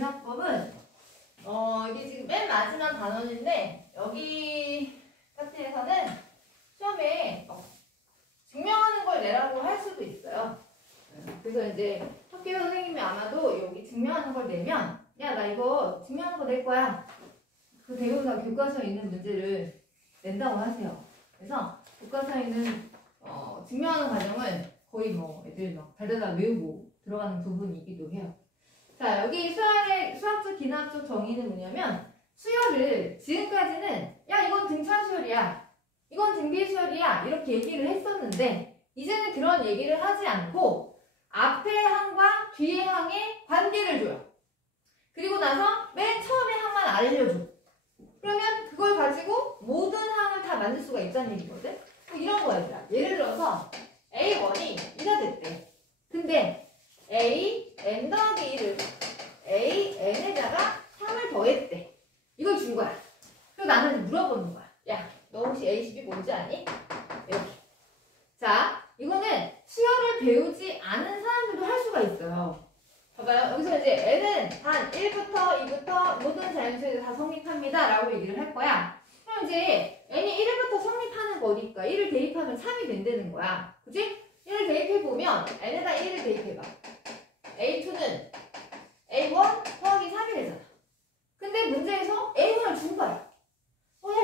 기납법은 이게 지금 맨 마지막 단원인데 여기 파트에서는 시험에 증명하는 걸 내라고 할 수도 있어요. 그래서 이제 학교 선생님이 아마도 여기 증명하는 걸 내면 야, 나 이거 증명하는 거 낼 거야. 그 대부분 교과서에 있는 문제를 낸다고 하세요. 그래서 교과서에 있는 증명하는 과정은 거의 뭐 애들 막 달달달 외우고 들어가는 부분이기도 해요. 자, 여기 수학적 기납적 정의는 뭐냐면 수열을 지금까지는 야, 이건 등차 수열이야. 이건 등비 수열이야. 이렇게 얘기를 했었는데 이제는 그런 얘기를 하지 않고 앞에 항과 뒤에 항의 관계를 줘요. 그리고 나서 맨 처음에 항만 알려줘. 그러면 그걸 가지고 모든 항을 다 만들 수가 있다는 얘기거든. 이런 거야, 얘들아. 예를 들어서 A1이 이다 됐대. 근데 A n 더하기 1을 A n에다가 3을 더했대. 이걸 준 거야. 그리고 나는 물어보는 거야. 야, 너 혹시 A10이 뭔지 아니? 이렇게. 자, 이거는 수열을 배우지 않은 사람들도 할 수가 있어요. 봐봐요. 여기서 이제 n은 단 1부터 2부터 모든 자연수에 다 성립합니다. 라고 얘기를 할 거야. 그럼 이제 n이 1부터 성립하는 거니까 1을 대입하면 3이 된다는 거야. 그치? 1을 대입해보면 n에다 1을 대입해봐. A2는 A1 더하기 3이 되잖아. 근데 문제에서 A1을 준 거야. 야,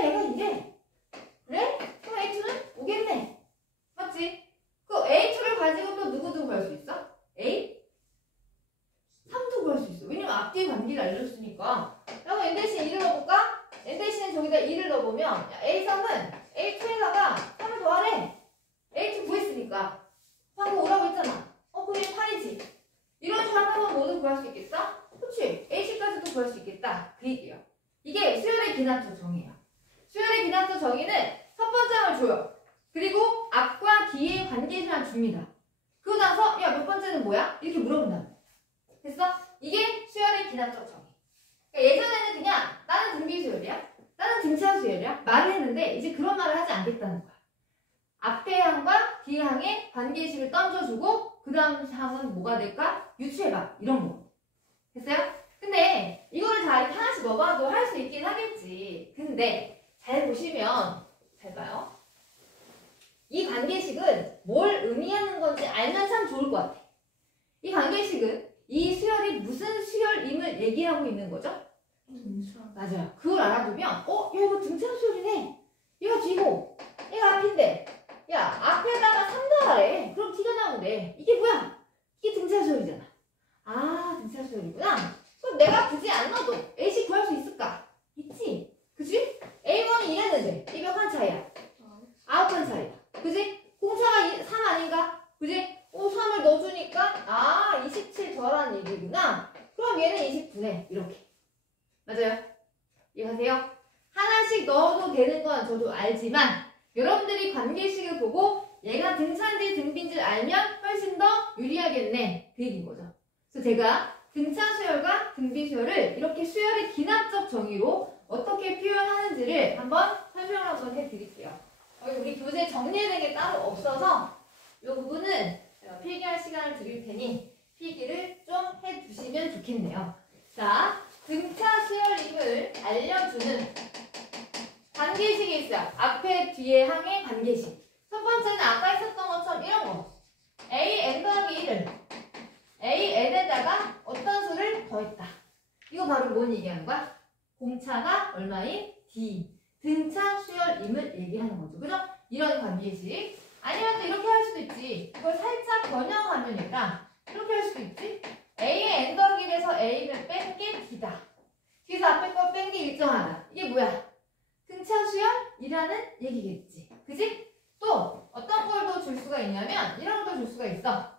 얘가 이래. 그래? 그럼 A2는 오겠네. 맞지? 그 A2를 가지고 또 누구도 구할 수 있어? A3도 구할 수 있어. 왜냐면 앞뒤의 관계를 알려줬으니까. 그럼 n 대신 2를 넣어볼까? n 대신 저기다 2를 넣어보면 야, A3은 A2에다가 3을 더하래. A2 구했으니까. 방금 오라고 했잖아. 그게 8이지. 이런 식으로 하나만 모두 구할 수 있겠다? 그치? A식까지도 구할 수 있겠다. 그 얘기예요. 이게 수열의 기납적 정의예요. 수열의 기납적 정의는 첫 번째 항을 줘요. 그리고 앞과 뒤의 관계시만 줍니다. 그러고 나서 야, 몇 번째는 뭐야? 이렇게 물어본다. 됐어? 이게 수열의 기납적 정의. 그러니까 예전에는 그냥 나는 등비 수열이야? 나는 등차 수열이야? 말을 했는데 이제 그런 말을 하지 않겠다는 거야. 앞의 항과 뒤의 항의 관계식을 던져주고 그 다음 항은 뭐가 될까? 유추해봐. 이런 거. 됐어요? 근데 이거를 다 이렇게 하나씩 넣어봐도 할 수 있긴 하겠지. 근데 잘 보시면 잘 봐요. 이 관계식은 뭘 의미하는 건지 알면 참 좋을 것 같아. 이 관계식은 이 수열이 무슨 수열임을 얘기하고 있는 거죠? 등차. 맞아요. 그걸 알아두면 야, 이거 등차 수열이네. 얘가 뒤고 얘가 앞인데 야, 앞에다가 3 더하래. 그럼 T가 나오는데 이게 뭐야? 이게 등차 수열이잖아. 아, 등차 수열이구나. 그럼 내가 굳이 안 넣어도 A식 구할 수 있을까? 있지? 그치? A1이 이랬는데 이게 몇 칸 차이야? 9칸 차이야. 그치? 공차가 3 아닌가? 그치? 3을 넣어주니까 27 더라는 얘기구나. 그럼 얘는 29네. 이렇게. 맞아요? 이해가세요? 하나씩 넣어도 되는 건 저도 알지만 여러분들이 관계식을 보고 얘가 등차인지 등비인지 알면 훨씬 더 유리하겠네. 그 얘기인 거죠. 그래서 제가 등차 수열과 등비 수열을 이렇게 수열의 기납적 정의로 어떻게 표현하는지를 한번 설명을 한번 해드릴게요. 우리 교재에 정리되는 게 따로 없어서 이 부분은 제가 필기할 시간을 드릴 테니 필기를 좀 해주시면 좋겠네요. 자, 등차 수열임을 알려주는 관계식이 있어요. 앞에 뒤에 항의 관계식. 첫 번째는 아까 했었던 것처럼 이런 거. A n 더하기 1을 A n에다가 어떤 수를 더했다. 이거 바로 뭔 얘기하는 거야? 공차가 얼마인 D. 등차 수열임을 얘기하는 거죠. 그죠? 이런 관계식. 아니면 또 이렇게 할 수도 있지. 이걸 살짝 번역하면 얘가 이렇게 할 수도 있지. A의 n 더하기 1에서 A를 뺀 게 D다. 뒤에서 앞에 거 뺀 게 일정하다. 이게 뭐야? 등차 수열이라는 얘기겠지. 그지? 또 어떤 걸 더 줄 수가 있냐면 이런 걸 줄 수가 있어.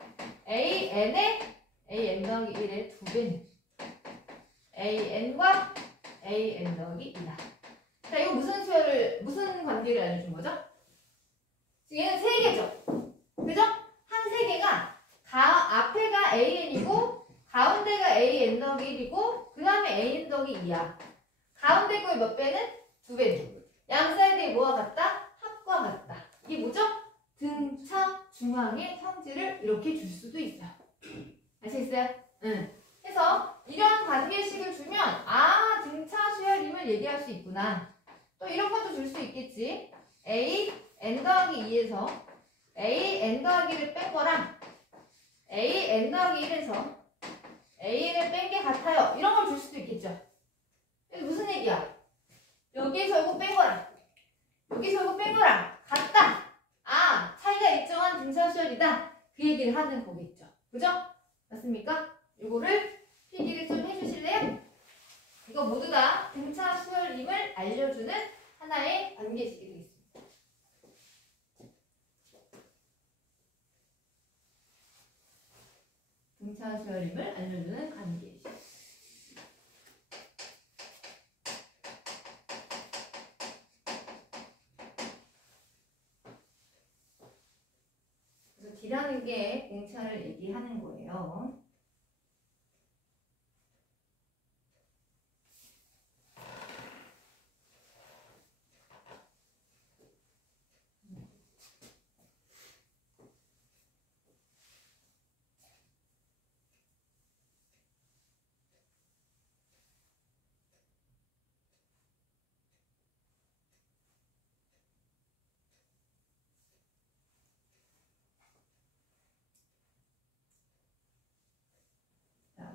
AN의 AN 더하기 1의 2배는 AN과 AN 더하기 2다. 자, 이거 무슨 관계를 알려준 거죠? 얘는 3개죠. 그죠? 한 3개가 앞에가 AN이고 가운데가 AN 더하기 1이고 그 다음에 AN 더하기 2야. 가운데 거의 몇 배는? 2배는. 양 사이드에 뭐와 같다? 합과 같다. 이게 뭐죠? 등차 중앙의 성질을 이렇게 줄 수도 있어요. 아시겠어요? 응. 그래서 이런 관계식 거구나. 또 이런 것도 줄 수 있겠지. a n 더하기 2에서 a n 더하기를 뺀 거랑 a n 더하기 1에서 a n을 뺀 게 같아요. 이런 걸 줄 수도 있겠죠. 이게 무슨 얘기야? 여기에서 이거 뺀 거랑 여기서 이거 뺀 거랑 같다. 아, 차이가 일정한 등차수열이다. 그 얘기를 하는 거겠죠. 그죠? 맞습니까? 이거를 필기를 좀 해주실래요? 이거 모두 다 등차수열임을 알려주는 하나의 관계식이 되겠습니다. 등차수열임을 알려주는 관계식. 그래서 D라는 게 공차를 얘기하는 거예요.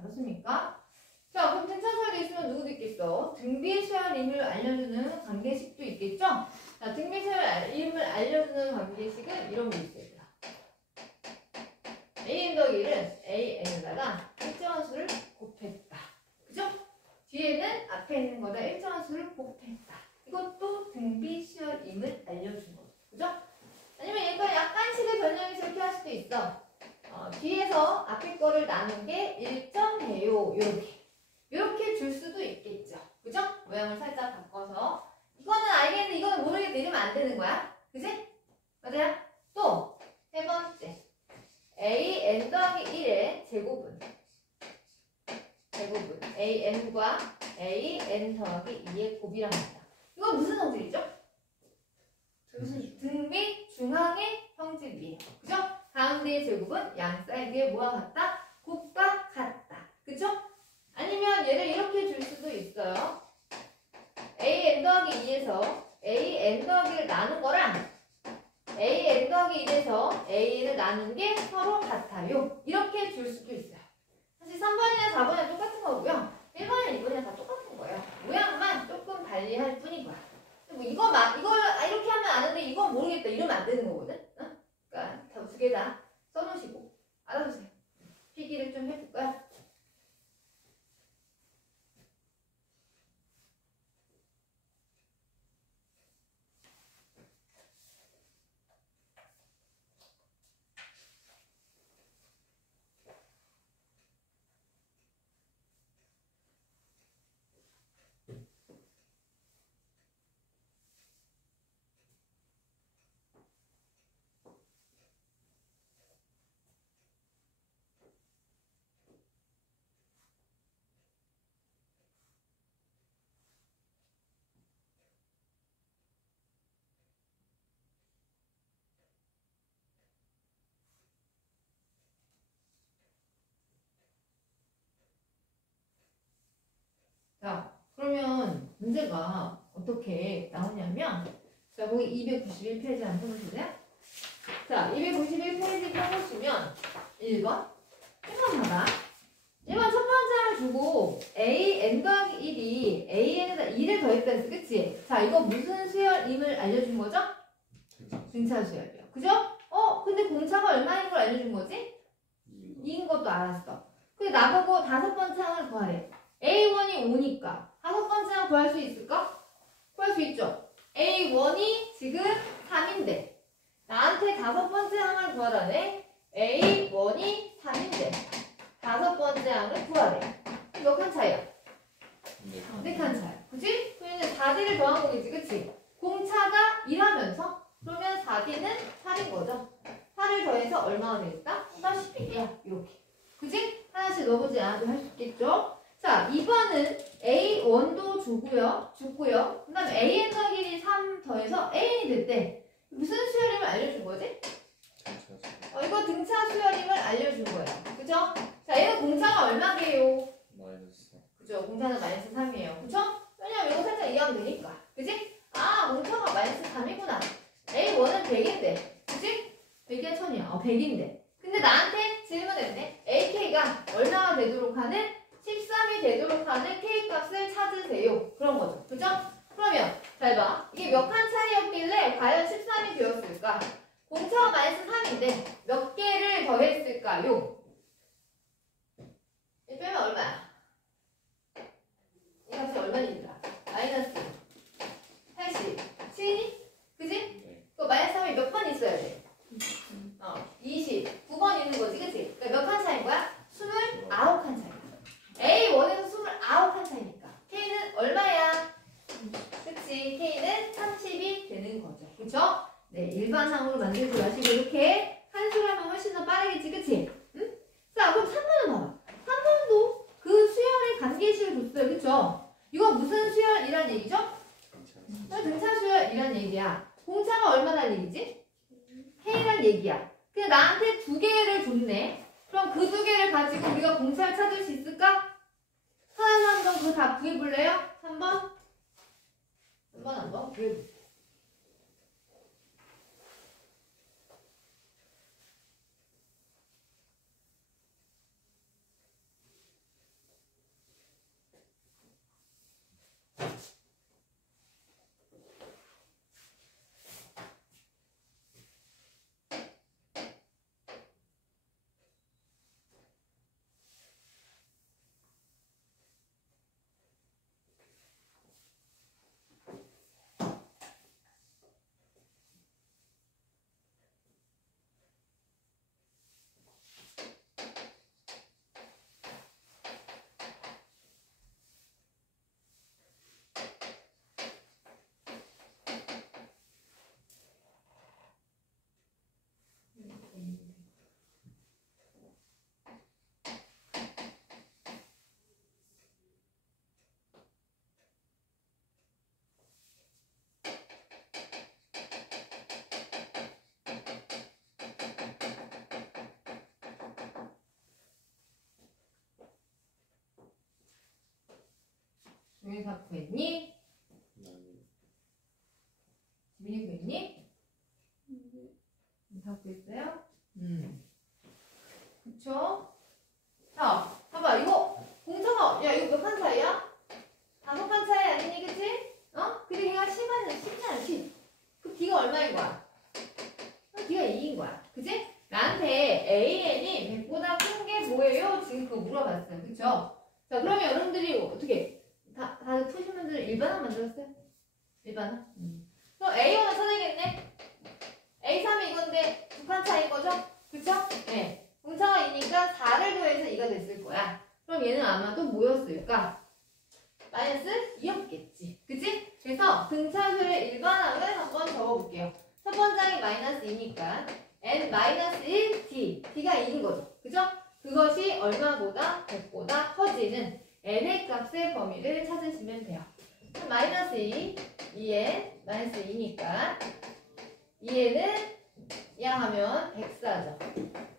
그렇습니까? 자, 그럼 등차수열이 있으면 누구도 있겠어? 등비수열임을 알려주는 관계식도 있겠죠? 자, 등비수열임을 알려주는 관계식은 이런 게 있어요. an 더하기 1은 an에다가 일정한 수를 곱했다. 그죠? 뒤에는 앞에 있는 거다 일정한 수를 곱했다. 이것도 등비수열임을 알려준 거죠. 그죠? 아니면 얘가 약간씩의 변형해서 이렇게 할 수도 있어. 뒤에서 앞에 거를 나눈 게 1점해요. 요렇게 줄 수도 있겠죠. 그죠? 모양을 살짝 바꿔서. 이거는 알겠는데 이거는 모르겠는데 이러면 안 되는 거야. 그지? 맞아요? 또, 세 번째. an 더하기 1의 제곱은 an과 an 더하기 2의 곱이랍니다. 이건 무슨 성질이죠? 등비 중항의 성질이에요. 그죠? 가운데의 제곱은 양 사이드에 뭐와 같다? 곱과 같다. 그쵸? 아니면 얘를 이렇게 줄 수도 있어요. an 더하기 2에서 an 더하기를 나눈 거랑 an 더하기 1에서 an을 나눈 게 서로 같아요. 이렇게 줄 수도 있어요. 사실 3번이나 4번이나 똑같은 거고요. 1번이나 2번이나 다 똑같은 거예요. 모양만 조금 달리할 뿐이고요. 뭐 이걸 이렇게 하면 아는데 이건 모르겠다 이러면 안 되는 거거든. 그러니까 두 개 다 써놓으시고 알아두세요. 필기를 좀 해볼까요? 자, 그러면 문제가 어떻게 나오냐면, 자, 거기 291페이지 한번 펴보실래요? 자, 291페이지 펴보시면 1번 1번 봐봐. 1번 첫 번째를 주고 an 더하기 1이 an에다 2를 더했다 했어. 그치? 자, 이거 무슨 수열임을 알려준 거죠? 등차 수열이요. 그죠? 근데 공차가 얼마인 걸 알려준 거지? 2인 것도 알았어. 근데 나보고 다섯 번째 항을 구하래. A1이 5니까 다섯 번째 항 구할 수 있을까? 구할 수 있죠. A1이 지금 3인데 나한테 다섯 번째 항을 구하라네. A1이 3인데 다섯 번째 항을 구하래. 몇 칸 차이야? 네 칸 차이. 그치? 그러면 4D를 더한 거겠지. 그치? 공차가 2라면서 그러면 4D는 8인 거죠. 8을 더해서 얼마가 되겠다? 11이야. 이렇게. 그치? 하나씩 넣어보지 않아도 할 수 있겠죠? 자, 2번은 A1도 주고요. 그 다음에 AN 더하기 3 더해서 AN이 됐대. 무슨 수열임을 알려준 거지? 이거 등차 수열임을 알려준 거예요. 그죠? 자, 얘는 공차가 얼마게요? 마이너스. 그죠? 공차는 마이너스 3이에요. 그죠? 왜냐면 이거 살짝 이해하면 되니까. 나한테 질문했네. AK가 얼마가 되도록 하는 13이 되도록 하는 K값을 찾으세요. 그런 거죠. 그죠? 그러면 잘 봐. 이게 몇 칸 차이였길래 과연 13이 되었을까? 공차가 마이너스 3인데 몇 개를 더했을까요? 이 빼면 얼마야? 이 값이 얼마니까? 마이너스 87이니? 그지? 그 마이너스 3이 몇 번 있어야 돼? 29번 있는 거지, 그치? 그러니까 몇 칸 차이인 거야? 29칸 차이야. A1에서 29칸 차이니까 K는 얼마야? 그치? K는 30이 되는 거죠. 그쵸? 네, 일반항으로 만들지 마시고 이렇게 한수를 하면 훨씬 더 빠르겠지, 그치? 응? 자, 그럼 3번은 봐봐. 3번도 그 수열의 관계식을 줬어요, 그쵸? 이거 무슨 수열이란 얘기죠? 등차 수열이란 얘기야. 공차가 얼마란 얘기지? K란 얘기야. 근데 나한테 두 개를 줬네. 그럼 그 두 개를 가지고 우리가 공차를 찾을 수 있을까? 하나 한번 그거 다 구해볼래요? 3번? 3번 한번 구해볼게요. 지민이 다 구했니? 지민이 구했니? 다 구했어요? 그쵸? 자, 봐봐. 이거 공차가, 야, 이거 몇 칸 차이야? 5칸 차이 아니니, 그치? 근데 걔가 10잖아, 10. 그 D가 얼마인 거야? D가 2인 거야. 그치? 나한테 AN이 100보다 큰 게 뭐예요? 지금 그거 물어봤어요. 그쵸? 자, 그러면 여러분들이 어떻게, 다들 푸신 분들은 일반항 만들었어요? 일반항? 그럼 A1을 찾아야겠네? A3이 이건데 2칸 차이인 거죠? 그쵸? 네. 공차가 2니까 4를 더해서 2가 됐을 거야. 그럼 얘는 아마 또 뭐였을까? 마이너스 2였겠지. 그치? 그래서 등차수의 일반항을 한번 적어볼게요. 첫 번장이 마이너스 2니까 n-1 d. d가 2인 거죠. 그죠? 그것이 얼마보다 100보다 커지는 n의 값의 범위를 찾으시면 돼요. 마이너스 2, 2n, 마이너스 2니까 2n은 양하면 104죠.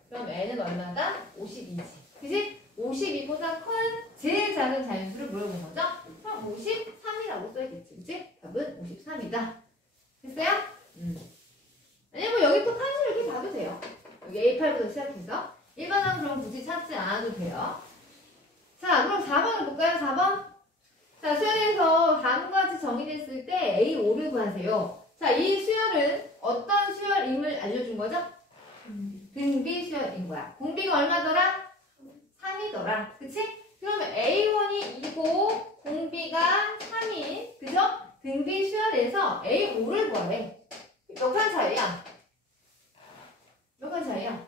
그럼 n은 얼마다? 52지. 그치? 52보다 큰 제일 작은 자연수를 물어본 거죠? 그럼 53이라고 써야겠지. 그치? 답은 53이다. 됐어요? 아니면 여기 또 칸수를 이렇게 봐도 돼요. 여기 A8부터 시작해서. 일반항 그럼 굳이 찾지 않아도 돼요. 자, 그럼 4번을 볼까요? 4번? 자, 수열에서 다음과 같이 정의됐을 때 A5를 구하세요. 자, 이 수열은 어떤 수열임을 알려준 거죠? 등비 수열인 거야. 공비가 얼마더라? 3이더라. 그치? 그러면 A1이 2고 공비가 3인, 그죠? 등비 수열에서 A5를 구하래. 몇 칸 차이야? 몇 칸 차이야?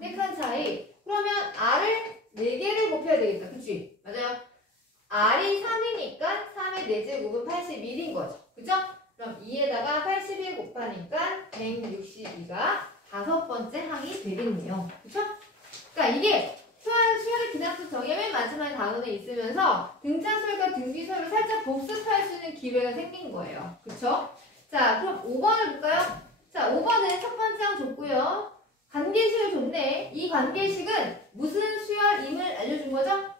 4칸 차이. 그러면 R을 4개를 곱해야 되겠다. 그치? 맞아요? R이 3이니까 3의 4제곱은 81인 거죠. 그죠? 그럼 2에다가 81 곱하니까 162가 5번째 항이 되겠네요. 그쵸? 그러니까 이게 수열의 기납수 정의 맨 마지막에 단원에 있으면서 등차수열과 등비수열을 살짝 복습할 수 있는 기회가 생긴 거예요. 그쵸? 자, 그럼 5번을 볼까요? 자, 5번은 첫 번째 항 줬고요. 관계식을 줬네. 이 관계식은 무슨 수열임을 알려준 거죠?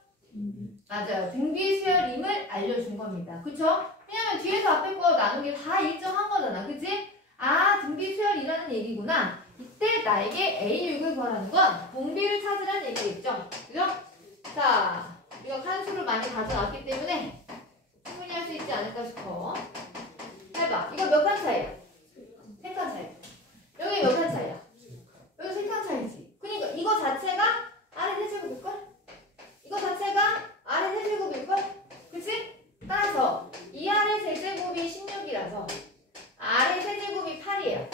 맞아요. 등비수열임을 알려준 겁니다. 그쵸? 왜냐면 뒤에서 앞에 거 나눈 게 다 일정한 거잖아. 그치? 아, 등비수열이라는 얘기구나. 이때 나에게 A6을 구하라는 건 공비를 찾으라는 얘기겠죠? 그죠? 자, 우리가 칸수를 많이 가져왔기 때문에 충분히 할 수 있지 않을까 싶어. 해봐. 이거 몇 칸 차이야? 3칸 차이. 여기 몇 칸 차이야? 여기 3칸 차이지. 그러니까 이거 자체가 아래 세제곱일걸? 이거 자체가 아래 세제곱일걸? 그치? 따라서 이 아래 세제곱이 16이라서 아래 세제곱이 8이에요.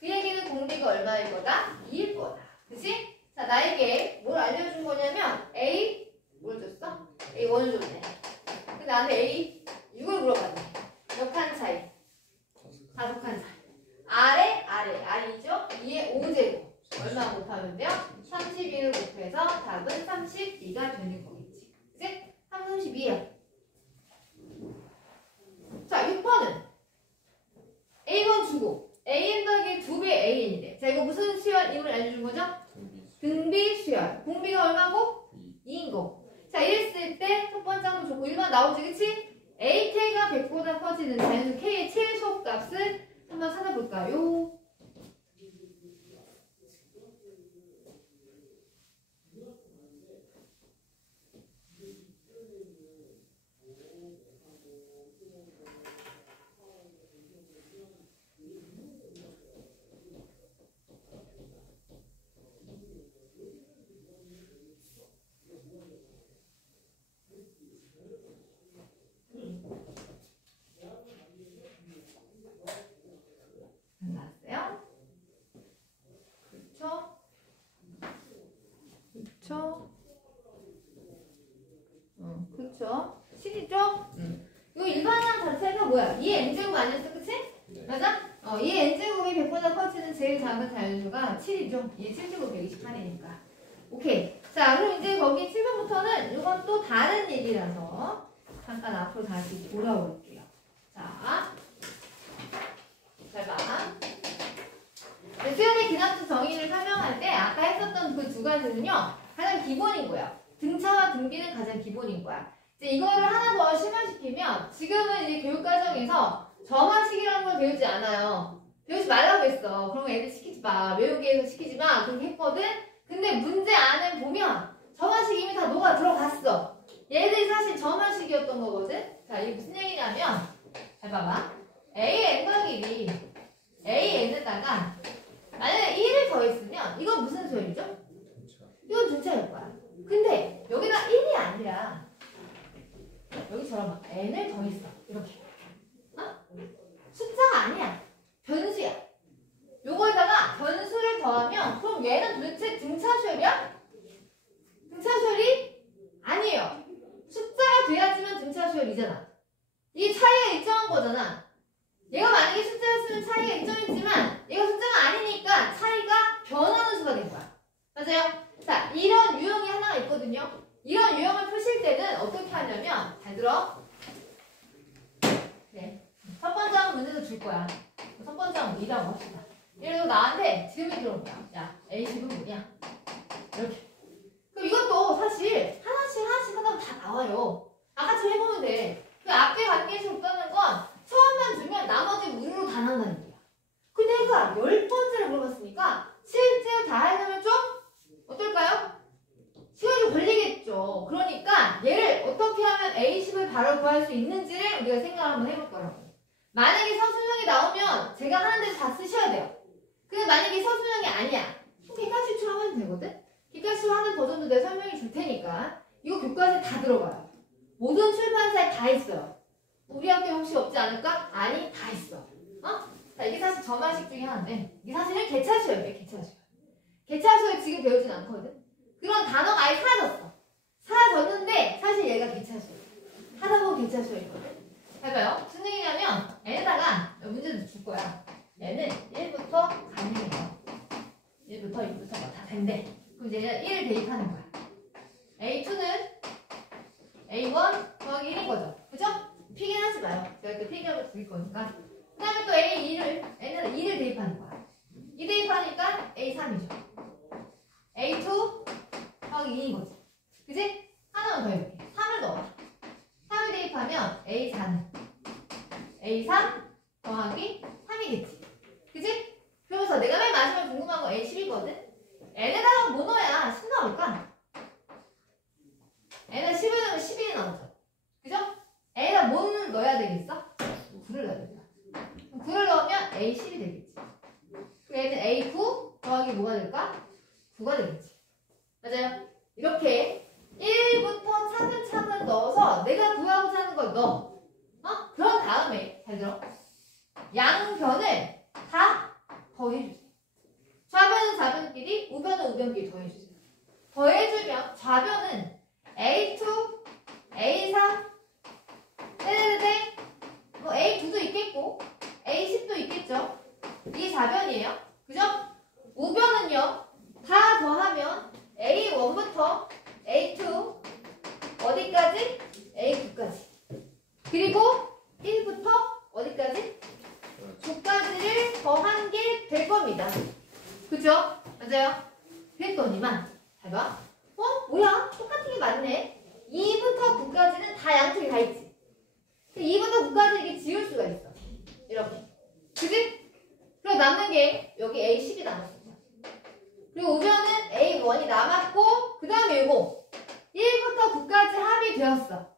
그 얘기는 공비가 얼마일 거다? 2일 거다. 그치? 자, 나에게 뭘 알려준 거냐면 A 뭘 줬어? A1을 줬네. 근데 나한테 A6을 물어봤네. 몇 칸 차이? 5칸 차이. 아래이죠? 2의 5제곱. 얼마 곱하면 돼요? 32를 곱해서 답은 32가 되는 거겠지. 그치? 32야. 자, 6번은 A1 주고 AN 더하기 2배 AN이래. 자, 이거 무슨 수열임을 알려준 거죠? 등비 수열. 공비가 얼마고? 2인 거. 자, 이랬을 때 첫 번째 항도 좋고 1번 나오지, 그치? AK가 100보다 커지는 자연수 K의 최소값을 한번 찾아볼까요? 나왔어요? 그렇죠? 그렇죠? 그렇죠? 7이죠? 이 일반항 자체가 뭐야? 2의 n제곱 아니었어, 그치? 네. 맞아? 2의 n제곱이 100보다 커지는 제일 작은 자연수가 7이죠? 2의 7제곱 128이니까. 오케이. 자, 그럼 이제 거기 7번부터는 이건 또 다른 얘기라서 잠깐 앞으로 다시 돌아올게요. 자, 잘 봐. 수열의 기납수 정의를 설명할 때 아까 했었던 그 두 가지는요, 가장 기본인 거야. 등차와 등비는 가장 기본인 거야. 이제 이거를 하나 더 심화시키면 지금은 이제 교육과정에서 점화식이라는 걸 배우지 않아요. 배우지 말라고 했어. 그런 거 애들 시키지 마. 외우기 위해서 시키지 마. 그렇게 했거든. 근데 문제 안에 보면 점화식 이미 다 녹아 들어갔어. 얘들이 사실 점화식이었던 거거든. 자, 이게 무슨 얘기냐면 잘 봐봐. A, N 더하기 1이 A, N에다가 만약에 1을 더했으면 이건 무슨 소리죠? 이건 등차일 거야. 근데 여기다 1이 아니라 여기처럼 n을 더했어. 이렇게. 숫자가 아니야. 변수야. 요거에다가 변수를 더하면 그럼 얘는 도대체 등차수열이야? 등차수열이 아니에요. 숫자가 돼야지만 등차수열이잖아. 이 차이가 일정한 거잖아. 얘가 만약에 숫자였으면 차이가 일정했지만 얘가 숫자가 아니니까 차이가 변하는 수가 된 거야. 맞아요? 자, 이런 유형이 하나가 있거든요. 이런 유형을 푸실 때는 어떻게 하냐면 잘 들어. 네. 첫 번째 항 문제도 줄 거야. 첫 번째 항 E라고 합시다. 예를 들어 나한테 질문이 들어온 거야. 야, A식은 뭐냐? 이렇게. 그럼 이것도 사실 하나씩 하다 보면 다 나와요. 아까처럼 해보면 돼. 그 앞에 관계에서 없다는 건 처음만 주면 나머지 무료로 다 나온다는 거야. 근데 얘가 10번째를 물어봤으니까 실제로 다 해보면 좀 어떨까요? 시간이 좀 걸리겠죠. 그러니까 얘를 어떻게 하면 A식을 바로 구할 수 있는지를 우리가 생각을 한번 해볼 거라고. 만약에 서술형이 나오면 제가 하는 대로 다 쓰셔야 돼요. 근데 만약에 서술형이 아니야. 객관식으로 하면 되거든? 객관식으로 하는 버전도 내가 설명해 줄 테니까 이거 교과서에 다 들어가요. 모든 출판사에 다 있어요. 우리 학교에 혹시 없지 않을까? 아니, 다 있어. 자, 이게 사실 점화식 중에 하나인데 이게 사실은 개차수열이에요. 개차수열. 개차수열 지금 배우진 않거든? 그런 단어가 아예 사라졌어. 사라졌는데 사실 얘가 개차수열. 하다 보면 개차수열이거든? 해봐요. 무슨 얘기냐면 n에다가 문제도 줄 거야. 얘는 1부터 가능해요. 1부터 6부터 다 된대. 그럼 이제 1을 대입하는 거야. A2는 A1 더하기 1인 거죠. 그죠? 필기하지 마요. 제가 그 필기하고 드릴 거니까. 그 다음에 또 A2를, N은 2를 대입하는 거야. 2 대입하니까 A3이죠. A2 더하기 2인 거지. 그지? 하나만 더 해볼게. 3을 넣어. 3을 대입하면 A4는 A3 더하기 3이겠지. 그지? 그러면서 내가 맨 마지막에 나올까? N은 10을 넣으면 11이 나오죠. 그죠? A에다 뭐를 넣어야 되겠어? 9를 넣어야 되겠다. 9를 넣으면 A10이 되겠지. 그럼 얘는 A9 더하기 뭐가 될까? 9가 되겠지. 맞아요? 이렇게 1부터 차근차근 넣어서 내가 구하고자 하는 걸 넣어. 그런 다음에 잘 들어. 양변을 다 더해주세요. 좌변은 좌변끼리, 우변은 우변끼리 더해주세요. 더해주면 좌변은 A2, A3, 네네네. 뭐 A9도 있겠고 A10도 있겠죠. 이게 좌변이에요. 그죠? 우변은요. 다 더하면 A1부터 A2 어디까지? A9까지. 그리고 1부터 어디까지? 9까지를 더한 게 될 겁니다. 그죠? 맞아요? 그랬더니만 잘 봐. 뭐야? 똑같은 게 맞네. 2부터 9까지는 다 양쪽에 다 있지. 2부터 9까지 이렇게 지울 수가 있어. 이렇게. 그지? 그럼 남는 게 여기 A10이 남았어. 그리고 우변은 A1이 남았고 그 다음에 이거 1부터 9까지 합이 되었어.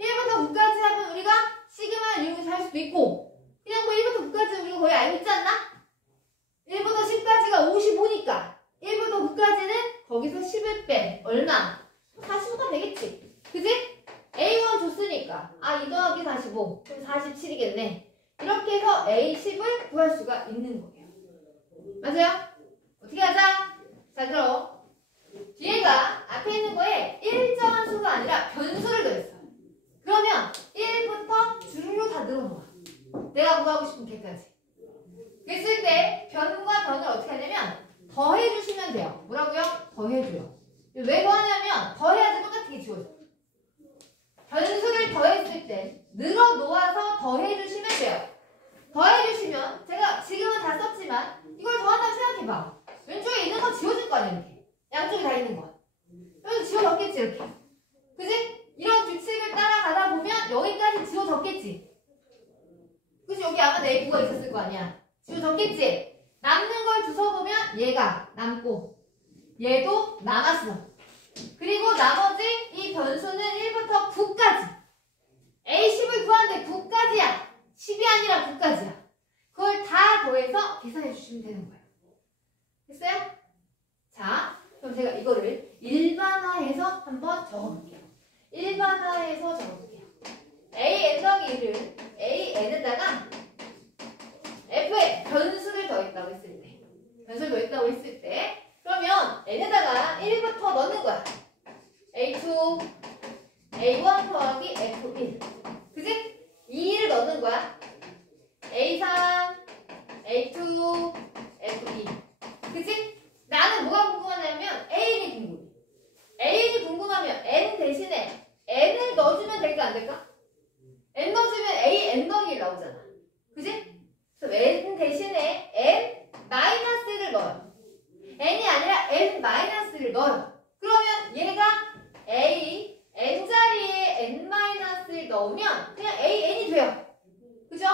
1부터 9까지 합은 우리가 시그마를 이용해서 할 수도 있고 그냥 뭐 1부터 9까지 우리가 거의 알고 있지 않나? 1부터 10까지가 55니까 1부터 9까지는 거기서 10을 빼. 얼마? 45가 되겠지. 그지? A1 줬으니까 2 더하기 45 그럼 47이겠네. 이렇게 해서 A10을 구할 수가 있는 거예요. 맞아요? 어떻게 하자? 자 그럼 뒤에가 앞에 있는 거에 일정한 수가 아니라 변수를 더했어. 그러면 1부터 줄로 다 늘어놓아. 내가 구하고 싶은 개까지. 그랬을 때 변과 변을 어떻게 하냐면 더해주시면 돼요. 뭐라고요? 더해줘요. 왜 더하냐면 더해야지 똑같은 게 지워져. 변수를 더했을 때 늘어 놓아서 더해주시면 돼요. 더해주시면 제가 지금은 다 썼지만 이걸 더한다고 생각해봐. 왼쪽에 있는 거 지워질 거 아니야 이렇게. 양쪽에 다 있는 거. 여기서 지워졌겠지 이렇게. 그지? 이런 규칙을 따라가다 보면 여기까지 지워졌겠지. 그치? 여기 아마 내부가 있었을 거 아니야. 지워졌겠지? 남는 걸 주워보면 얘가 남고 얘도 남았어. 그리고 나머지 이 변수는 1부터 9까지. A10을 구하는데 9까지야. 10이 아니라 9까지야. 그걸 다 더해서 계산해 주시면 되는 거예요. 됐어요? 자, 그럼 제가 이거를 일반화해서 한번 적어볼게요. 일반화해서 적어볼게요. A n-1을 A n에다가 F에 변수를 더했다고 했을 때 변수를 더했다고 했을 때 그러면 n에다가 1부터 넣는 거야. A2, A1 더하기 F1 그지? 2를 넣는 거야. A3, A2, F2 그치? 나는 뭐가 궁금하냐면 An이 궁금해. An이 궁금하면 N 대신에 N을 넣어주면 될까 안 될까? N 넣어주면 A, N 더하기 나오잖아. 그치? 그래서 N 대신에 N 마이너스를 넣어요. N이 아니라 N 마이너스를 넣어요. 그러면 얘가 A, N 자리에 N 마이너스를 넣으면 그냥 A, N이 돼요. 그죠?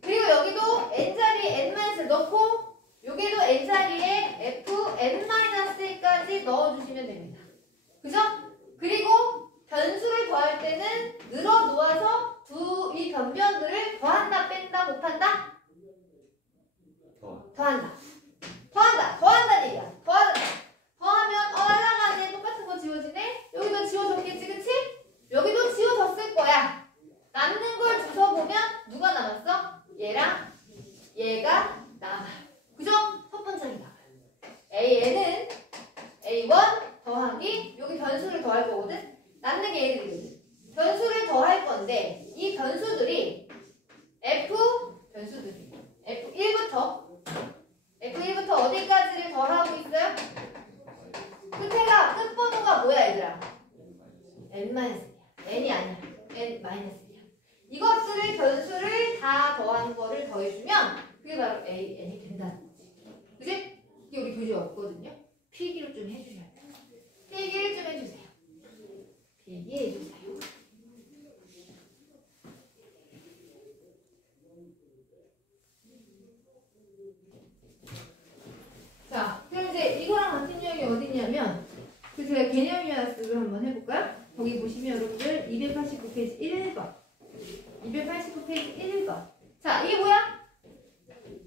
그리고 여기도 N 자리에 N 마이너스를 넣고 여기도 N자리에 F, N-1까지 넣어주시면 됩니다. 그죠? 그리고 변수를 더할 때는 늘어 놓아서 이 변변들을 더한다, 뺀다, 곱한다? 더한다. 더한다는 얘기야. 더하면 날라가네. 똑같은 거 지워지네? 여기도 지워졌겠지, 그치? 여기도 지워졌을 거야. 남는 걸 주워보면 누가 남았어? 얘랑 얘가 남아요. 그죠? 첫 번째는 나와요. AN은 A1 더하기 여기 변수를 더할 거거든? 남는 게 얘들이거든. 변수를 더할 건데 이 변수들이 변수들이 F1부터 어디까지를 더하고 있어요? 끝번호가 뭐야 얘들아? N-1이야. N이 아니야. N-1이야. 이것들을 변수를 다 더한 거를 더해주면 그게 바로 A, N이 된다는 거지. 그치? 이게 우리 교재 없거든요. 필기를 좀 해주셔야 돼요. 필기를 좀 해주세요. 필기해주세요. 자, 그럼 이제 이거랑 같은 유형이 어디냐면 그 제가 개념이야스를 한번 해볼까요? 거기 보시면 여러분들 289페이지 1번 289페이지 1번 자 이게 뭐야?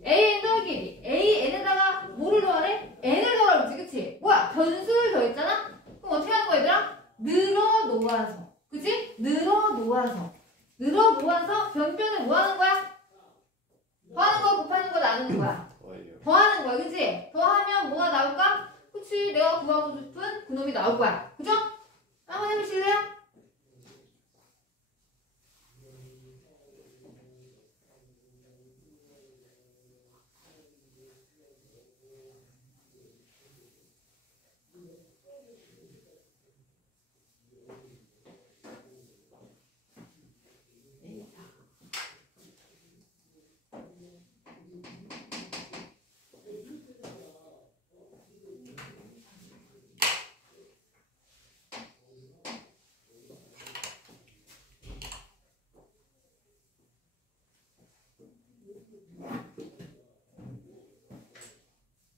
a n 더하기 a n에다가 뭐를 더하래? n을 더하지 그치? 뭐야? 변수를 더했잖아? 그럼 어떻게 하는 거야 얘들아? 늘어 놓아서 그치? 늘어 놓아서 변변을 뭐 하는 거야? 더하는 거 곱하는 거 나누는 거야 더하는 거야 그치? 더하면 뭐가 나올까? 그치? 내가 구하고 싶은 그놈이 나올 거야 그죠? 한번 해보실래요?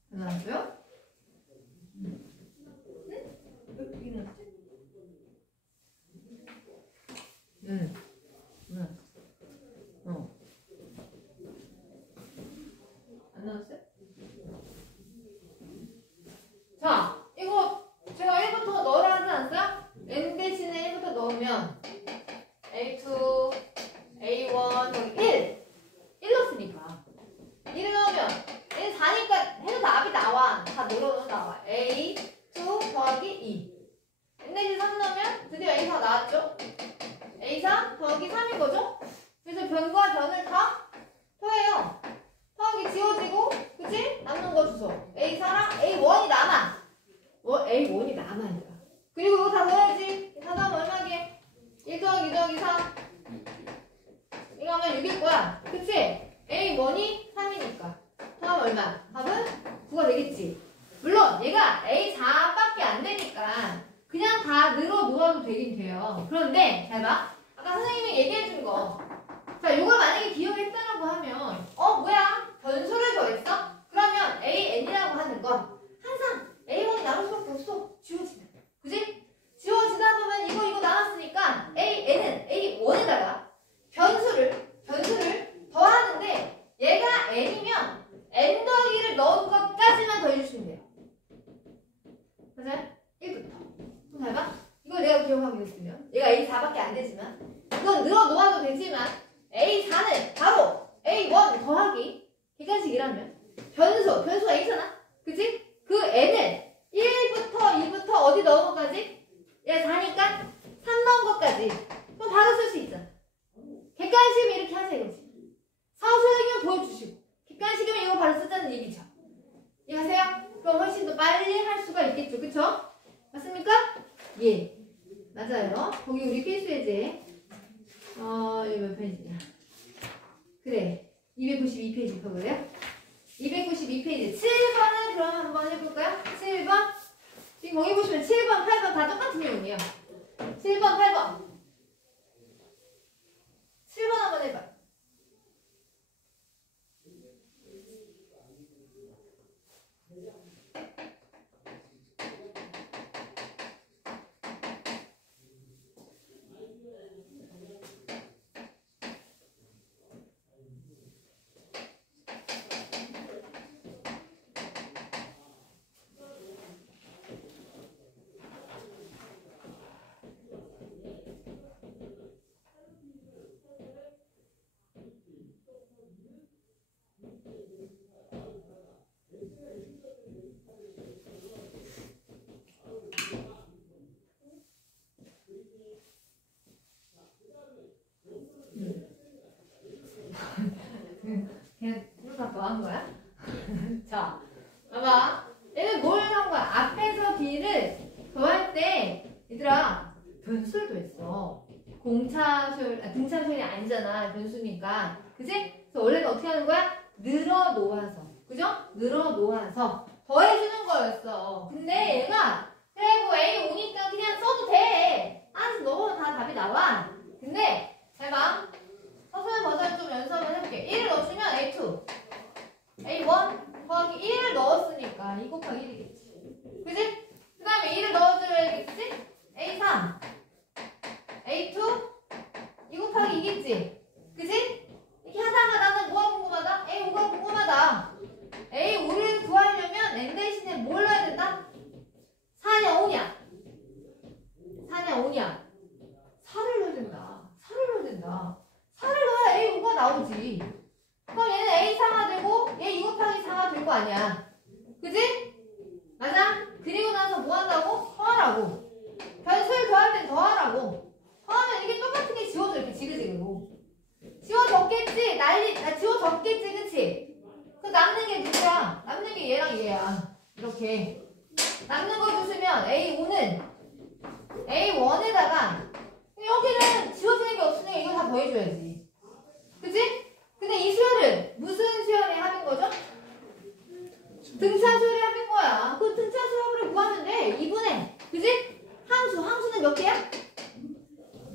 나왔어요? 응? 여기 나왔지? 응. 응. 안 나왔어요? 자, 이거 제가 1부터 넣으라 하지 않았어요? n 대신에 1부터 넣으면 a2, a1, 여기 1 넣었으니까 1을 넣으면 n 4니까 해도 답이 나와. 다 늘어도 나와. a2 더하기 2 n 대신 3 넣으면 드디어 a4 나왔죠? a4 더하기 3인 거죠? 그래서 변과 변을 다 더해요. 더하기 지워지고 그치? 남는 거 주소 a4랑 a1이 남아. a1이 남아니까. 그리고 이거 다 넣어야지. 다 넣으면 얼마게? 1 더하기 2 더하기 3 이거 하면 6일 거야. 그치? a1이 3이니까 다음 얼마? 답은 9가 되겠지. 물론 얘가 a4밖에 안 되니까 그냥 다 늘어 놓아도 되긴 돼요. 그런데 잘 봐. 아까 선생님이 얘기해준 거. 자, 요걸 만약에 기억했다라고 하면 뭐야? 변수를 더했어? 그러면 an이라고 하는 건 항상 a1이 나올 수밖에 없어. 지워지면. 그지? 지워지다 보면 이거 나왔으니까 an은 a1에다가 변수를 더하는데 얘가 n이면 n 더하기를 넣은 것까지만 더해주시면 돼요. 맞아요? 1부터. 좀 잘 봐. 이걸 내가 기억하고 있으면 얘가 a4밖에 안 되지만 이건 늘어 놓아도 되지만 a4는 바로 a1 더하기 객관식이라면 변수가 a잖아. 그치? 그 n을 1부터 2부터 어디 넣은 것까지? 얘 4니까 3 넣은 것까지. 그럼 바로 쓸 수 있잖아. 객관식이면 이렇게 하자 이거지. 사후설행이면 보여주시고 객관식이면 이거 바로 쓰자는 얘기죠. 이해하세요? 그럼 훨씬 더 빨리 할 수가 있겠죠. 그쵸? 맞습니까? 예. 맞아요. 거기 우리 필수예제. 여기 몇 페이지냐? 그래. 292페이지 펴볼래요? 292페이지. 7번은 그럼 한번 해볼까요? 7번. 지금 거기 보시면 7번, 8번 다 똑같은 내용이에요. 7번, 8번. 7번 한번 해봐. 그냥 다 더한 거야? 자, 봐봐. 얘는 뭘 한 거야? 앞에서 B를 더할 때, 얘들아, 변수를 더했어. 등차수열이 아니잖아. 변수니까. 그치? 그래서 원래는 어떻게 하는 거야? 늘어 놓아서. 그죠? 늘어 놓아서 더해주는 거였어. 근데 얘가, 그래, 뭐 A 오니까 그냥 써도 돼. 알아서 넣어. 다 답이 나와. 근데, 잘 봐. 서술 버전 좀 연습을 해볼게. 1을 넣어주면 A2, A1 더하기 1을 넣었으니까 2 곱하기 1이겠지. 그지? A5는 A1에다가 여기는 지워지는 게 없으니까 이거 다 더해줘야지. 그치? 근데 이 수열은 무슨 수열의 합인 거죠? 등차 수열의 합인 거야. 그 등차 수열을 구하면 돼. 2분의. 그치? 항수는 몇 개야?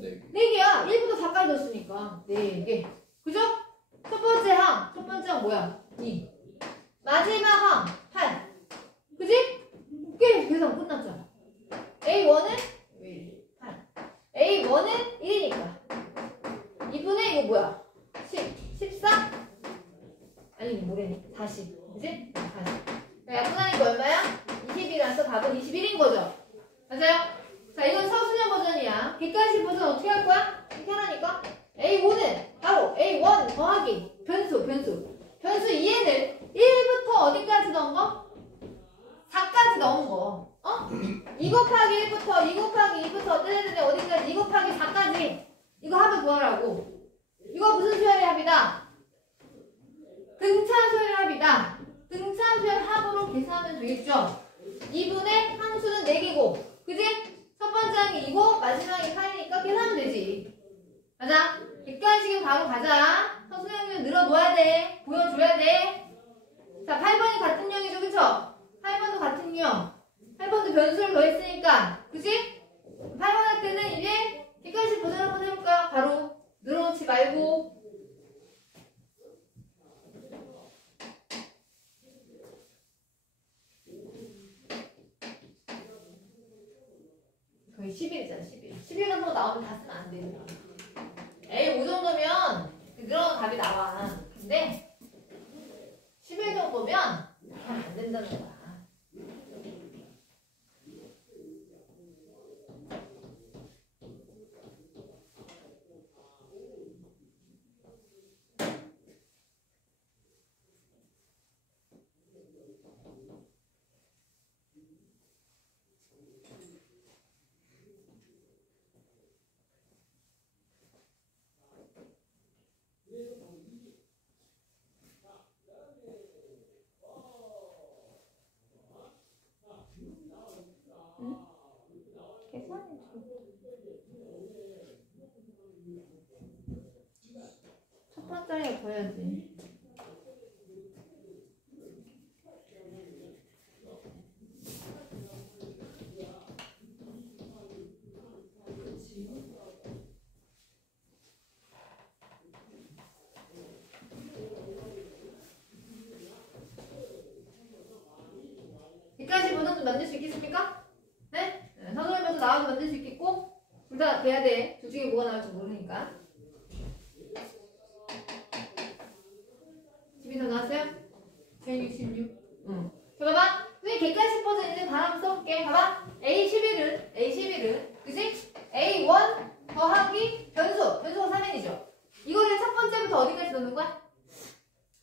4개야. 1부터 4까지 넣었으니까 4개. 그죠? 첫 번째 항 뭐야? 2. 마지막 항 8. 그치? 오케이. 계산 끝났잖아. A1은 8. A1은 1이니까 2분의 이거 뭐야? 14? 아니 이거 뭐래니? 40. 그치? 40. 약분하니까 얼마야? 20이라서 답은 21인 거죠? 맞아요? 자, 이건 서술형 버전이야. 객관식 버전 어떻게 할 거야? 이렇게 하라니까? A5는 바로 A1 더하기 변수 2에는 1부터 어디까지 넣은 거? 4까지 넣은 거. 2 곱하기 1부터 2 곱하기 2부터 뜨는데 어디까지? 2 곱하기 4까지. 이거 합을 구하라고. 이거 무슨 수열의 합이다? 등차 수열의 합이다. 등차 수열 합으로 계산하면 되겠죠? 2분의 항수는 4개고, 그지? 첫 번째 항이 2고 마지막이 8이니까 계산하면 되지. 맞아? 객관식은 바로 가자. 서술형이면 늘어놓아야 돼. 보여줘야 돼. 자, 8번이 같은 형이죠, 그쵸? 8번도 같은 형. 8번도 변수를 더했으니까, 그치? 8번 할 때는 이제 객관식 버전 한번 해볼까? 바로 늘어놓지 말고. 거의 11이잖아, 11. 11 정도 나오면 다 쓰면 안 되는 거야. 에이, 5 정도면 늘어놓은 답이 나와. 근데 11 정도면 안 된다는 거야. 첫 번째가 보여야지. 여기까지 버전도 만들 수 있겠습니까? 네? 선생님에서 나와도 만들 수 있겠고, 둘 다 돼야 돼. 둘 중에 뭐가 나올지 모르니까. 집이 더 나왔어요? 166. 응. 자, 봐봐. 왜 객관식 버전인지 다 한번 써볼게. 봐봐. A11은, 그치? A1 더하기 변수가 3n이죠. 이거를 첫 번째부터 어디까지 넣는 거야?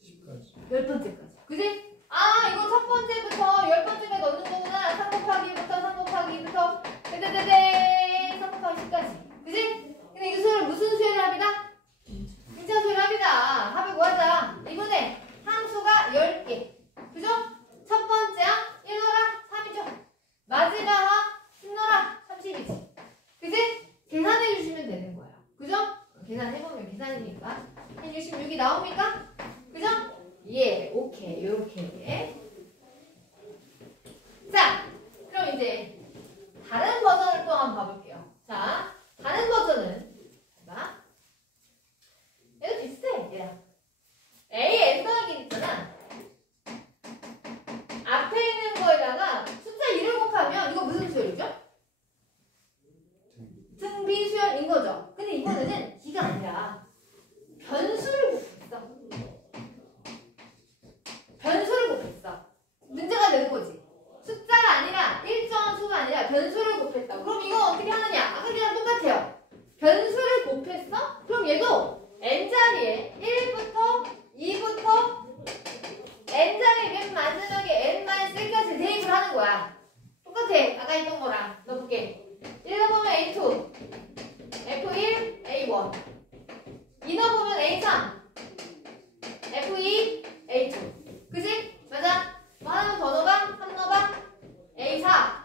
10까지. 10번째까지. 그치? 아, 이거 첫 번째부터 10번째까지 넣는 거구나. 3 곱하기부터 3 곱하기부터 떼떼떼떼 3 곱하기 10까지. 그치? 근데 이 수열은 무슨 수열의 합이다? 등차 수열의 합이다. 합을 구하자. 이번에 함수가 10개. 그죠? 첫 번째 항 1넣어라 3이죠. 마지막 항 10넣어라 30이지. 그치? 계산해 주시면 되는 거예요. 그죠? 계산해보면 계산이니까 166이 나옵니까? 그죠? 예, 오케이, 요렇게. 자, 그럼 이제 다른 버전을 또 한번 봐볼게요. 자, 다른 버전은 봐. 얘도 비슷해, 얘랑. A n 더하기 있잖아. 앞에 있는 거에다가 숫자 1을 곱하면 이거 무슨 수열이죠? 등비 수열인 거죠. 근데 이번에는 기가 아니라 변수를 곱했어. 문제가 되는 거지. 숫자가 아니라 일정한 수가 아니라 변수를 곱했다. 그럼 이거 어떻게 하느냐? 아까 그냥 똑같아요. 변수를 곱했어? 그럼 얘도 n자리에 1부터 2부터 n자리 맨 마지막에 n-1까지 대입을 하는 거야. 똑같아. 아까 했던 거랑. 넣어볼게. 1 넣어보면 A2, F1, A1. 2 넣어보면 A3, F2, A2. 그치? 맞아? 뭐 하나만 더 넣어봐? 3 넣어봐? A4,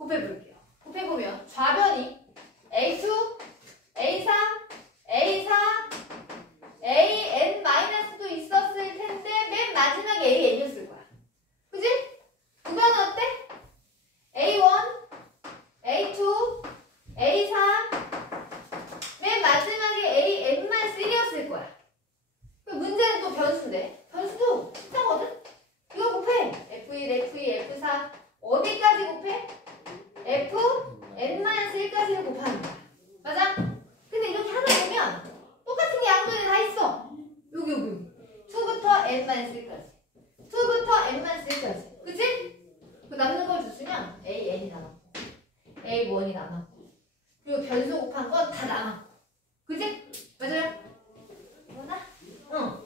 곱해볼게요. 곱해보면 좌변이 A2, A3, A4, AN-도 있었을 텐데 맨 마지막에 AN이었을 거야. 그지? 구간은 어때? A1, A2, A3, 맨 마지막에 AN-1이었을 거야. 그 문제는 또 변수인데 변수도 숫자거든? 이거 곱해. F1, F2, F4 어디까지 곱해? Fn-1까지를 곱하는 거야. 맞아? 근데 이렇게 하다 보면 똑같은 게 양변에 다 있어. 여기 2부터 n-1까지 2부터 n-1까지 그치? 그 남는 걸 주시면 an이 남았고 a1이 남았고 그리고 변수 곱한 건 다 남았고 그치? 맞아요? 뭐나? 응.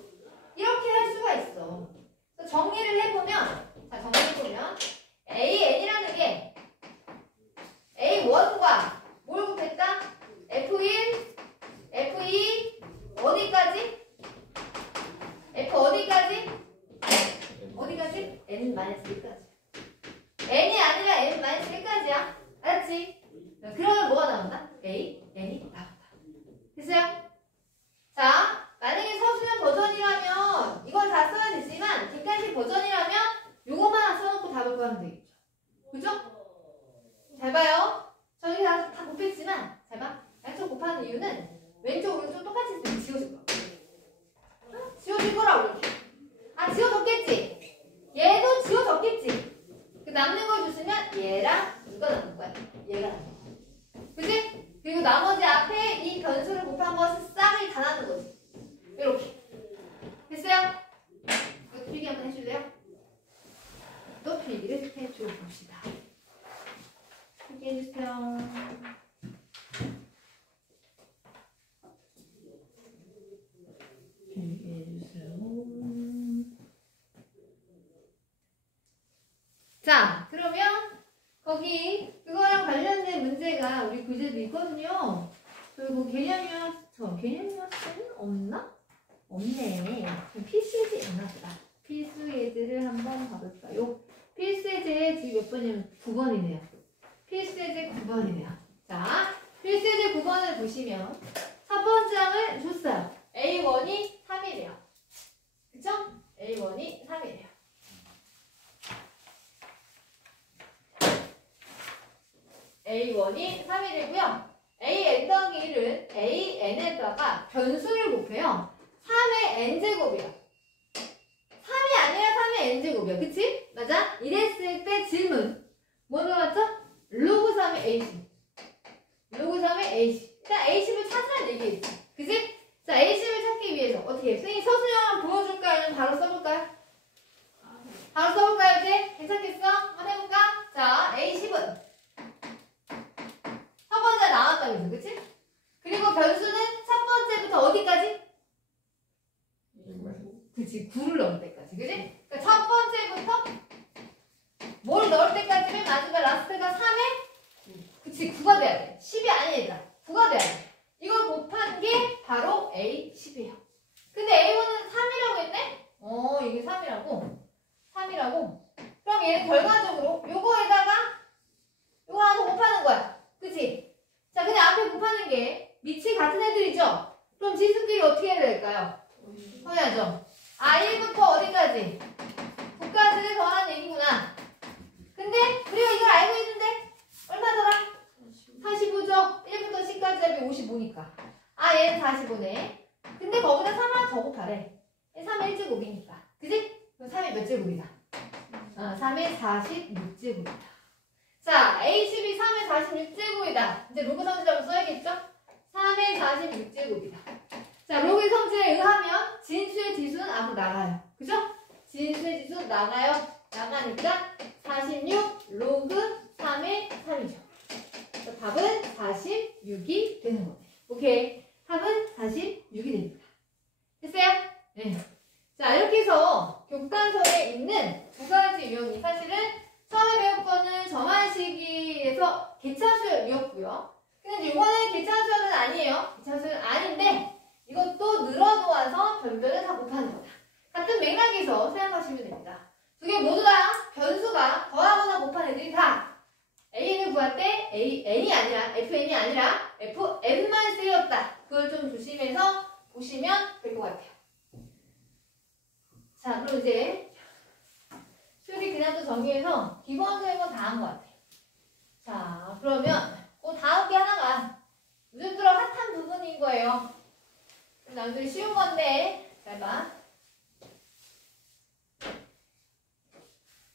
이렇게 할 수가 있어. 그래서 정리를 해보면 자 정리해보면 an이라는 게 A1과 뭘 곱했다? F1, F2, 어디까지? F 어디까지? 어디까지? N-1까지. N이 아니라 N-1까지야. 알았지? 그러면 뭐가 나온다? A, N이 나온다. 됐어요? 자, 만약에 서술형 버전이라면 이걸 다 써야 되지만 객관식 버전이라면 요거만 써놓고 답을 구하면 되겠죠. 그죠? 잘 봐요. 저희 다 곱했지만 잘 봐. 양쪽 곱하는 이유는 왼쪽 오른쪽 똑같이 있으면 지워질 거야. 지워질 거라고 이렇게. 아 지워졌겠지. 얘도 지워졌겠지. 그 남는 걸 주시면 얘랑 이거 남는 거야. 얘가 남는 거야. 그치? 그리고 나머지 앞에 이 변수를 곱한 것은 싹을 다 나는 거지. 이렇게. 됐어요? 이거 필기 한번 해줄래요? 또 필기를 해줘 봅시다. 해주세요. 해주세요. 자, 그러면 거기 그거랑 관련된 문제가 우리 교재도 있거든요. 그리고 개념유학은 없나? 없네. 필수예제 있나 보다. 필수예제를 한번 봐볼까요? 필수예제 지금 몇 번이냐면 9번이네요. 필수예제 9번이네요. 자, 필수예제 9번을 보시면 첫 번장을 줬어요. A1이 3이래요. 그쵸? A1이 3이래요. A1이 3이래고요. AN 더하기 1은 AN에다가 변수를 곱해요. 3의 n제곱이야. 3이 아니라 3의 n제곱이야. 그치? 맞아? 이랬을 때 질문 뭐 나왔죠? 로그 3의 A10. 로그 3의 A10. 일단 A10을 찾으라는 얘기겠지. 그치? 자, A10을 찾기 위해서 어떻게 해? 선생님 서술형 한번 보여줄까요? 아니면 바로 써볼까요? 바로 써볼까요, 이제? 괜찮겠어? 한번 해볼까? 자, A10은 첫 번째 나왔다고 했어. 그치? 그리고 변수는 첫 번째부터 어디까지? 그치, 9를 넣을 때까지. 그치? 그러니까 첫 번째부터 뭘 넣을 때까지 맨 마지막 라스트가 3에 그치 9가 돼야 돼. 10이 아니 얘들아. 9가 돼야 돼. 이걸 곱한 게 바로 A10이에요. 근데 A1은 3이라고 했네? 이게 3이라고? 3이라고? 그럼 얘는 결과적으로 요거에다가 요거 하나 곱하는 거야. 그치? 자, 근데 앞에 곱하는 게 밑이 같은 애들이죠? 그럼 지수끼리 어떻게 해야 될까요? 해야죠. 아, 1부터 어디까지? 9까지를 더하는 얘기구나. 근데 우리가 이걸 알고 있는데 얼마더라? 45죠? 1부터 10까지 합이 55니까. 아, 얘는 45네. 근데 거기다 3 하나 더 곱하래. 3의 1제곱이니까. 그지? 그럼 3의 몇 제곱이다? 3의 46제곱이다. 자, A10이 3의 46제곱이다. 이제 로그 성질을 한번 써야겠죠? 3의 46제곱이다. 자, 로그의 성질에 의하면 진수의 지수는 앞으로 나가요. 그죠? 진수의 지수 나가요. 나가니까 46 로그 3의 3이죠. 답은 46이 되는 거네. 오케이. 답은 46이 됩니다. 됐어요? 네. 자, 이렇게 해서 교과서에 있는 두 가지 유형이 사실은 처음에 배울 거는 점화시기에서 계차수열이었고요. 근데 이거는 계차수열은 아니에요. 계차수열은 아닌데 이것도 늘어놓아서 변별을 다 곱하는 거다. 같은 맥락에서 생각하시면 됩니다. 두 개 모두 다 변수가 더하거나 곱한 애들이 다 A는 구할 때 N이 아니라 FN이 아니라 FN만 쓰였다. 그걸 좀 조심해서 보시면 될 것 같아요. 자, 그럼 이제 수리 그냥 또 정리해서 기본적인 건 다 한 것 같아요. 자, 그러면 그 다음 게 하나가 요즘 들어 핫한 부분인 거예요. 남들이 쉬운 건데 잘 봐.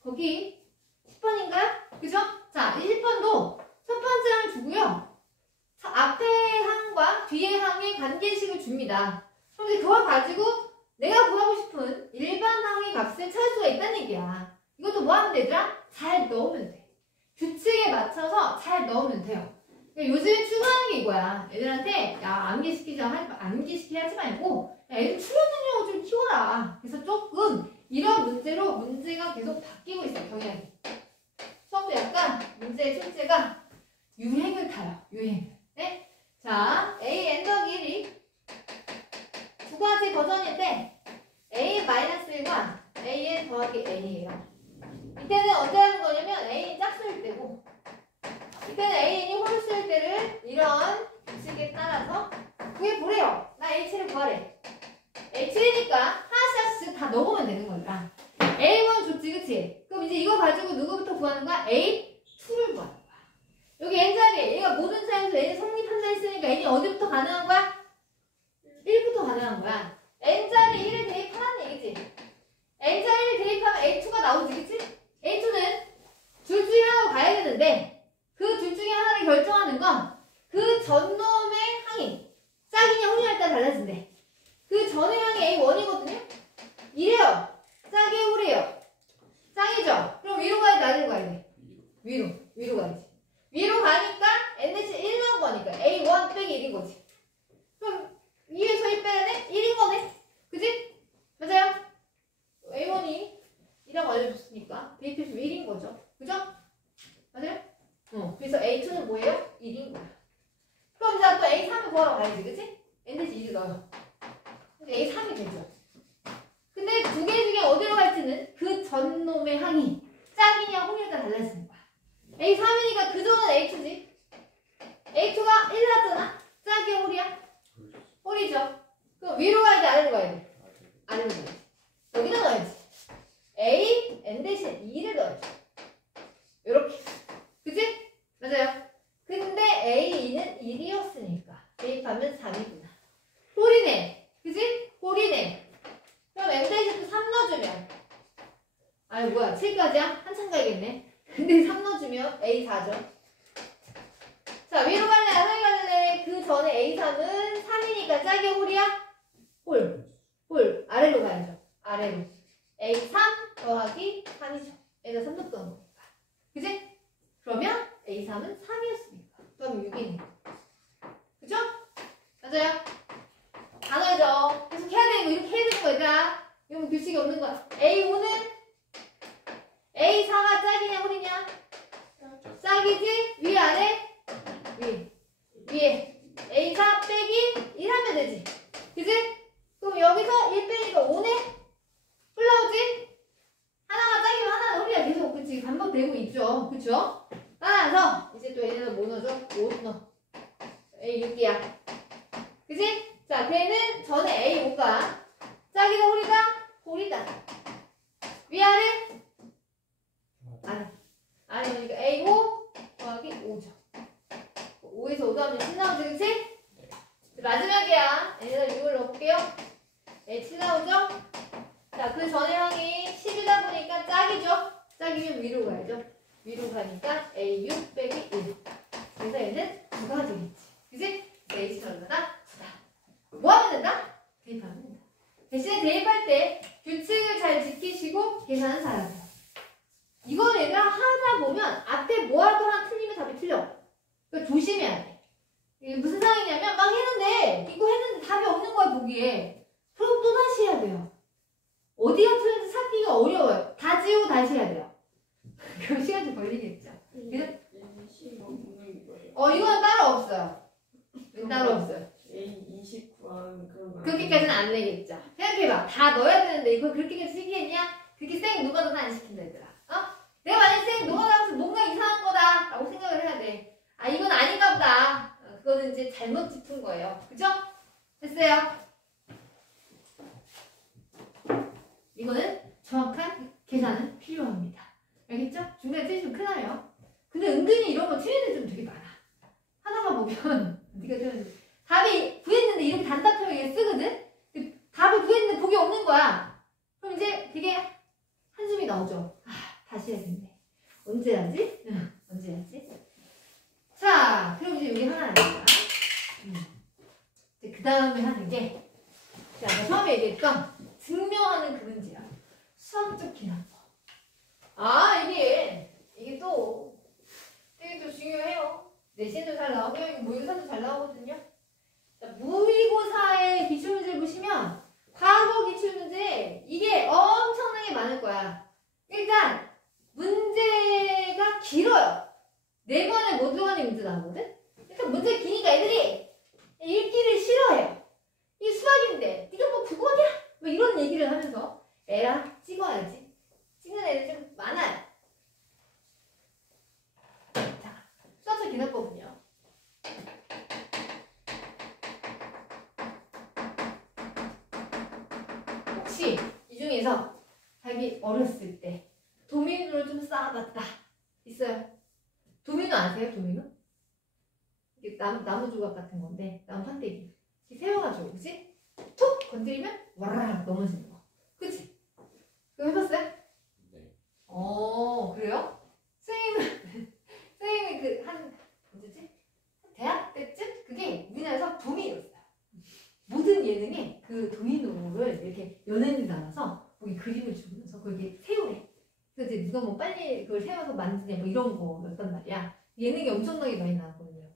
거기 10번인가요? 그죠? 자, 이 10번도 첫 번째 항을 주고요. 앞에 항과 뒤에 항의 관계식을 줍니다. 그럼 이제 그걸 가지고 내가 구하고 싶은 일반 항의 값을 찾을 수가 있다는 얘기야. 이것도 뭐 하면 되더라? 잘 넣으면 돼. 규칙에 맞춰서 잘 넣으면 돼요. 그러니까 요즘에 추구하는 게 이거야. 애들한테 야 암기시키지 하지 말고 야, 애들 추론 능력을 좀 키워라. 그래서 조금 이런 문제로 문제가 계속 바뀌고 있어요. 경향이. 수업도 약간 문제의 출제가 유행을 타요. 유행을. 네? 자, A n 더하기 1이 두 가지 버전인데 A-1과 AN 더하기 N이에요. 이때는 언제 하는 거냐면 A는 짝수일 때고 이때는 AN이 홀수일 때를 이런 규칙에 따라서 그게 뭐래요? 나 H를 구하래. H1이니까 하나씩 다 넣으면 되는 거니까 A1 좋지 그치? 그럼 이제 이거 가지고 누구부터 구하는 거야? A2를 구하는 거야. 여기 N자리에 얘가 모든 사이에서 N이 성립한다 했으니까 N이 어디부터 가능한 거야? 1부터 가능한 거야. N자리에 1을 대입하라는 얘기지. N자리를 대입하면 A2가 나오지 그치? A2는 둘 중에 하나로 가야 되는데 그 둘 중에 하나를 결정하는 건 그 전놈의 항이 짝이냐 혼이냐에 따라 달라진대. 그 전의 항이 A1이거든요? 이래요. 짝이 홀이에요. 짝이죠? 그럼 위로 가야 돼? 아래로 가야 돼? 위로 가야지. 위로 가니까 N-1 나온 거니까 A1 빼기 1인 거지. 그럼 2에서 1 빼야네? 1인 거네? 그지? 맞아요? A1이 2라고 알려줬으니까 대입해서 1인 거죠. 그죠? 맞아요? 그래서 A2는 뭐예요? 1인 거야. 그럼 이제 또 A3을 구하러 가야지. 그치? N-1을 넣어요. A3이 되죠. 근데 두 개 중에 어디로 갈지는 그 전놈의 항이 짝이냐 홀이냐 달라지는 거야. A3이니까 그전은 H2지. A2가 1 나왔잖아. 짝이야 홀이야? 홀이죠. 그럼 위로 가야 돼? 아래로 가야 돼? 아래로 가야지. 여기다 넣어야지. A, N 대신 2를 넣어야지. 요렇게. 그치? 맞아요. 근데 A2는 1이었으니까 대입하면 3이구나. 홀이네. 그치? 홀이네. 그럼 N 대신 3 넣어주면 아유 뭐야 7까지야? 한참 가야겠네. 근데 3 넣어주면 A4죠. 자 위로 갈래 아래로 갈래? 그 전에 A3은 3이니까 짝이 홀이야? 홀 아래로 가야죠. 아래로 A3 더하기 3이죠. 얘가 3 넣었던 거니까. 그치? 그러면 A3은 3이었으니까 그럼 6이네. 그죠? 맞아요? 단어죠. 계속 해야 되는 거 이렇게 해야 되는 거 얘들아. 이건 규칙이 없는 거야. A5는 A4가 짝이냐 홀이냐? 짝이지? 위아래? 위에 A4 빼기 1 하면 되지. 그지? 그럼 여기서 1 빼니까 5네? 올라오지? 하나가 짝이면 하나는 홀이야. 계속 그치? 반복되고 있죠. 그쵸? 따라서 이제 또 얘네는 뭐 넣어줘? 5 넣어. A6이야. 그치? 자, 걔는 전에 A5가 짝이다 홀이다? 홀이다. 위아래? 아래 그러니까 A5 더하기 5죠. 5에서 5 더하면 7 나오지 그치? 마지막이야. 얘네들 6을 넣어볼게요. 네, 7 나오죠? 자, 그 전의 항이 10이다 보니까 짝이죠? 짝이면 위로 가야죠. 위로 가니까 A6 빼기 1. 그래서 얘는 9가 되겠지. 그치? A 얼마다? 9다. 뭐 하면 된다? 대입하면 된다. 대신에 대입할 때 규칙을 잘 지키시고 계산은 잘하세요. 이건 얘들아 하다 보면 앞에 뭐 할 거랑 틀리면 답이 틀려. 그러니까 조심해야 돼. 이게 무슨 상황이냐면 막 했는데 이거 했는데 답이 없는 거야 보기에. 그럼 또 다시 해야 돼요. 어디가 틀린지 찾기가 어려워요. 다 지우고 다시 해야 돼요. 그럼 시간 좀 걸리겠죠. 이거는 따로 없어요. 따로 없어요. A29한 그런 거 그렇게까지는 안 내겠죠. 생각해봐. 다 넣어야 되는데 이걸 그렇게까지 시키겠냐? 그렇게 쌩 노가다는 안 시킨다 얘들아. 내가 만약 쌩 노가다면서 뭔가 이상한 거다 라고 생각을 해야 돼. 잘못 짚은 거예요. 그죠? 됐어요? 이거는 정확한 계산은 필요합니다. 알겠죠? 중간에 틀이 좀 크나요? 근데 은근히 이런 거 틀리는 좀 되게 많아. 하나만 보면 네가 틀렸는데 답이 구했는데 이렇게 단답형에 쓰거든? 답을 구했는데 복이 없는 거야. 그럼 이제 되게 한숨이 나오죠. 아, 다시 해야겠네. 언제 하지? 언제 하지? 자, 그럼 이제 우리 하나 해볼까? 이제 그 다음에 하는 게, 자, 처음에 얘기했던 증명하는 그 문제야. 수학적 기납법. 아, 이게 또 되게 또 중요해요. 내신도 잘 나오고요. 이거 모의고사도 잘 나오거든요. 자, 모의고사의 기출문제를 보시면 과거 기출문제 이게 엄청나게 많을 거야. 일단 문제가 길어요. 4번에 못 들어가는 문제 나오거든? 그러니까 문제 기니까 애들이 읽기를 싫어해요. 이게 수학인데 네가 뭐 국어냐? 뭐 이런 얘기를 하면서 에라 찍어야지. 찍는 애들 좀 많아요. 자, 수학적 기납법은요. 혹시 이 중에서 자기 어렸을 때 도미노를 좀 쌓아봤다 있어요? 도미노 아세요? 도미노? 이게 나무 조각 같은 건데 나무 판때기 이렇게 세워가지고 그치? 툭 건드리면 와라락 넘어지는 거 그치? 그거 해봤어요? 네. 그래요? 선생님이 언제지? 대학 때쯤 그게 우리나라에서 붐이 일었어요. 모든 예능에 그 도미노를 이렇게 연예인들 나와서 거기 그림을 주면서 거기 세우래. 그래서 이제 누가 뭐 빨리 그걸 세워서 만드냐 뭐 이런 거였단 말이야. 예능이 엄청나게 많이 나왔거든요.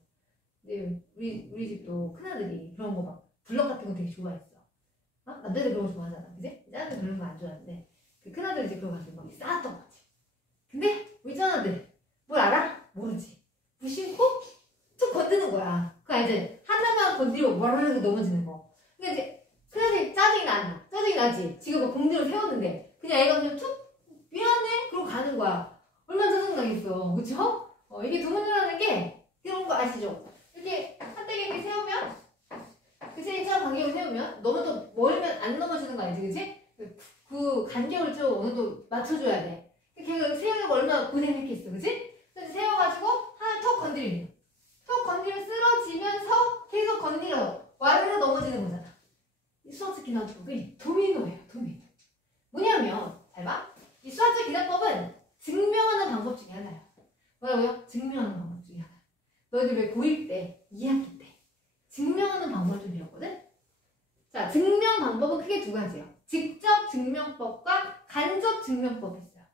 근데 우리 집도 큰아들이 그런 거 막 블럭 같은 거 되게 좋아했어. 남자들 그런 거 좋아하잖아, 그지? 여자들 그런 거 안 좋아하는데 그 큰아들이 이제 그거 가지고 막 쌓았던 거지. 근데 우리 큰아들 뭘 알아? 모르지. 무심코 툭 건드는 거야. 그거 알지? 하나만 건드리고 와르르 넘어지는 거. 그러니까 이제 큰아들이 짜증이 나지. 지금 막 공들을 세웠는데 그냥 애가 그냥 툭 미안해 그러고 가는 거야. 얼마나 짜증나겠어, 그쵸? 이게 도미노라는 게 그런 거 아시죠? 이렇게 판때기 이렇게 세우면 그치? 일정 간격을 세우면 너무 멀면 안 넘어지는 거 알지? 그치? 그 간격을 좀 어느 정도 맞춰줘야 돼. 걔가 세우려고 얼마나 고생했겠어, 그치? 그래서 세워가지고 하나 톡 건드리면 쓰러지면서 계속 건드려 와르르 넘어지는 거잖아. 이 수학적 기납법이 도미노예요, 도미노. 뭐냐면 잘 봐. 이 수학적 기납법은 증명하는 방법 중에 하나야. 뭐라고요? 증명하는 방법 중에 하나. 너희들 왜 고1 때, 2학기 때 증명하는 방법을 좀 배웠거든? 자, 증명 방법은 크게 두 가지예요. 직접 증명법과 간접 증명법이 있어요.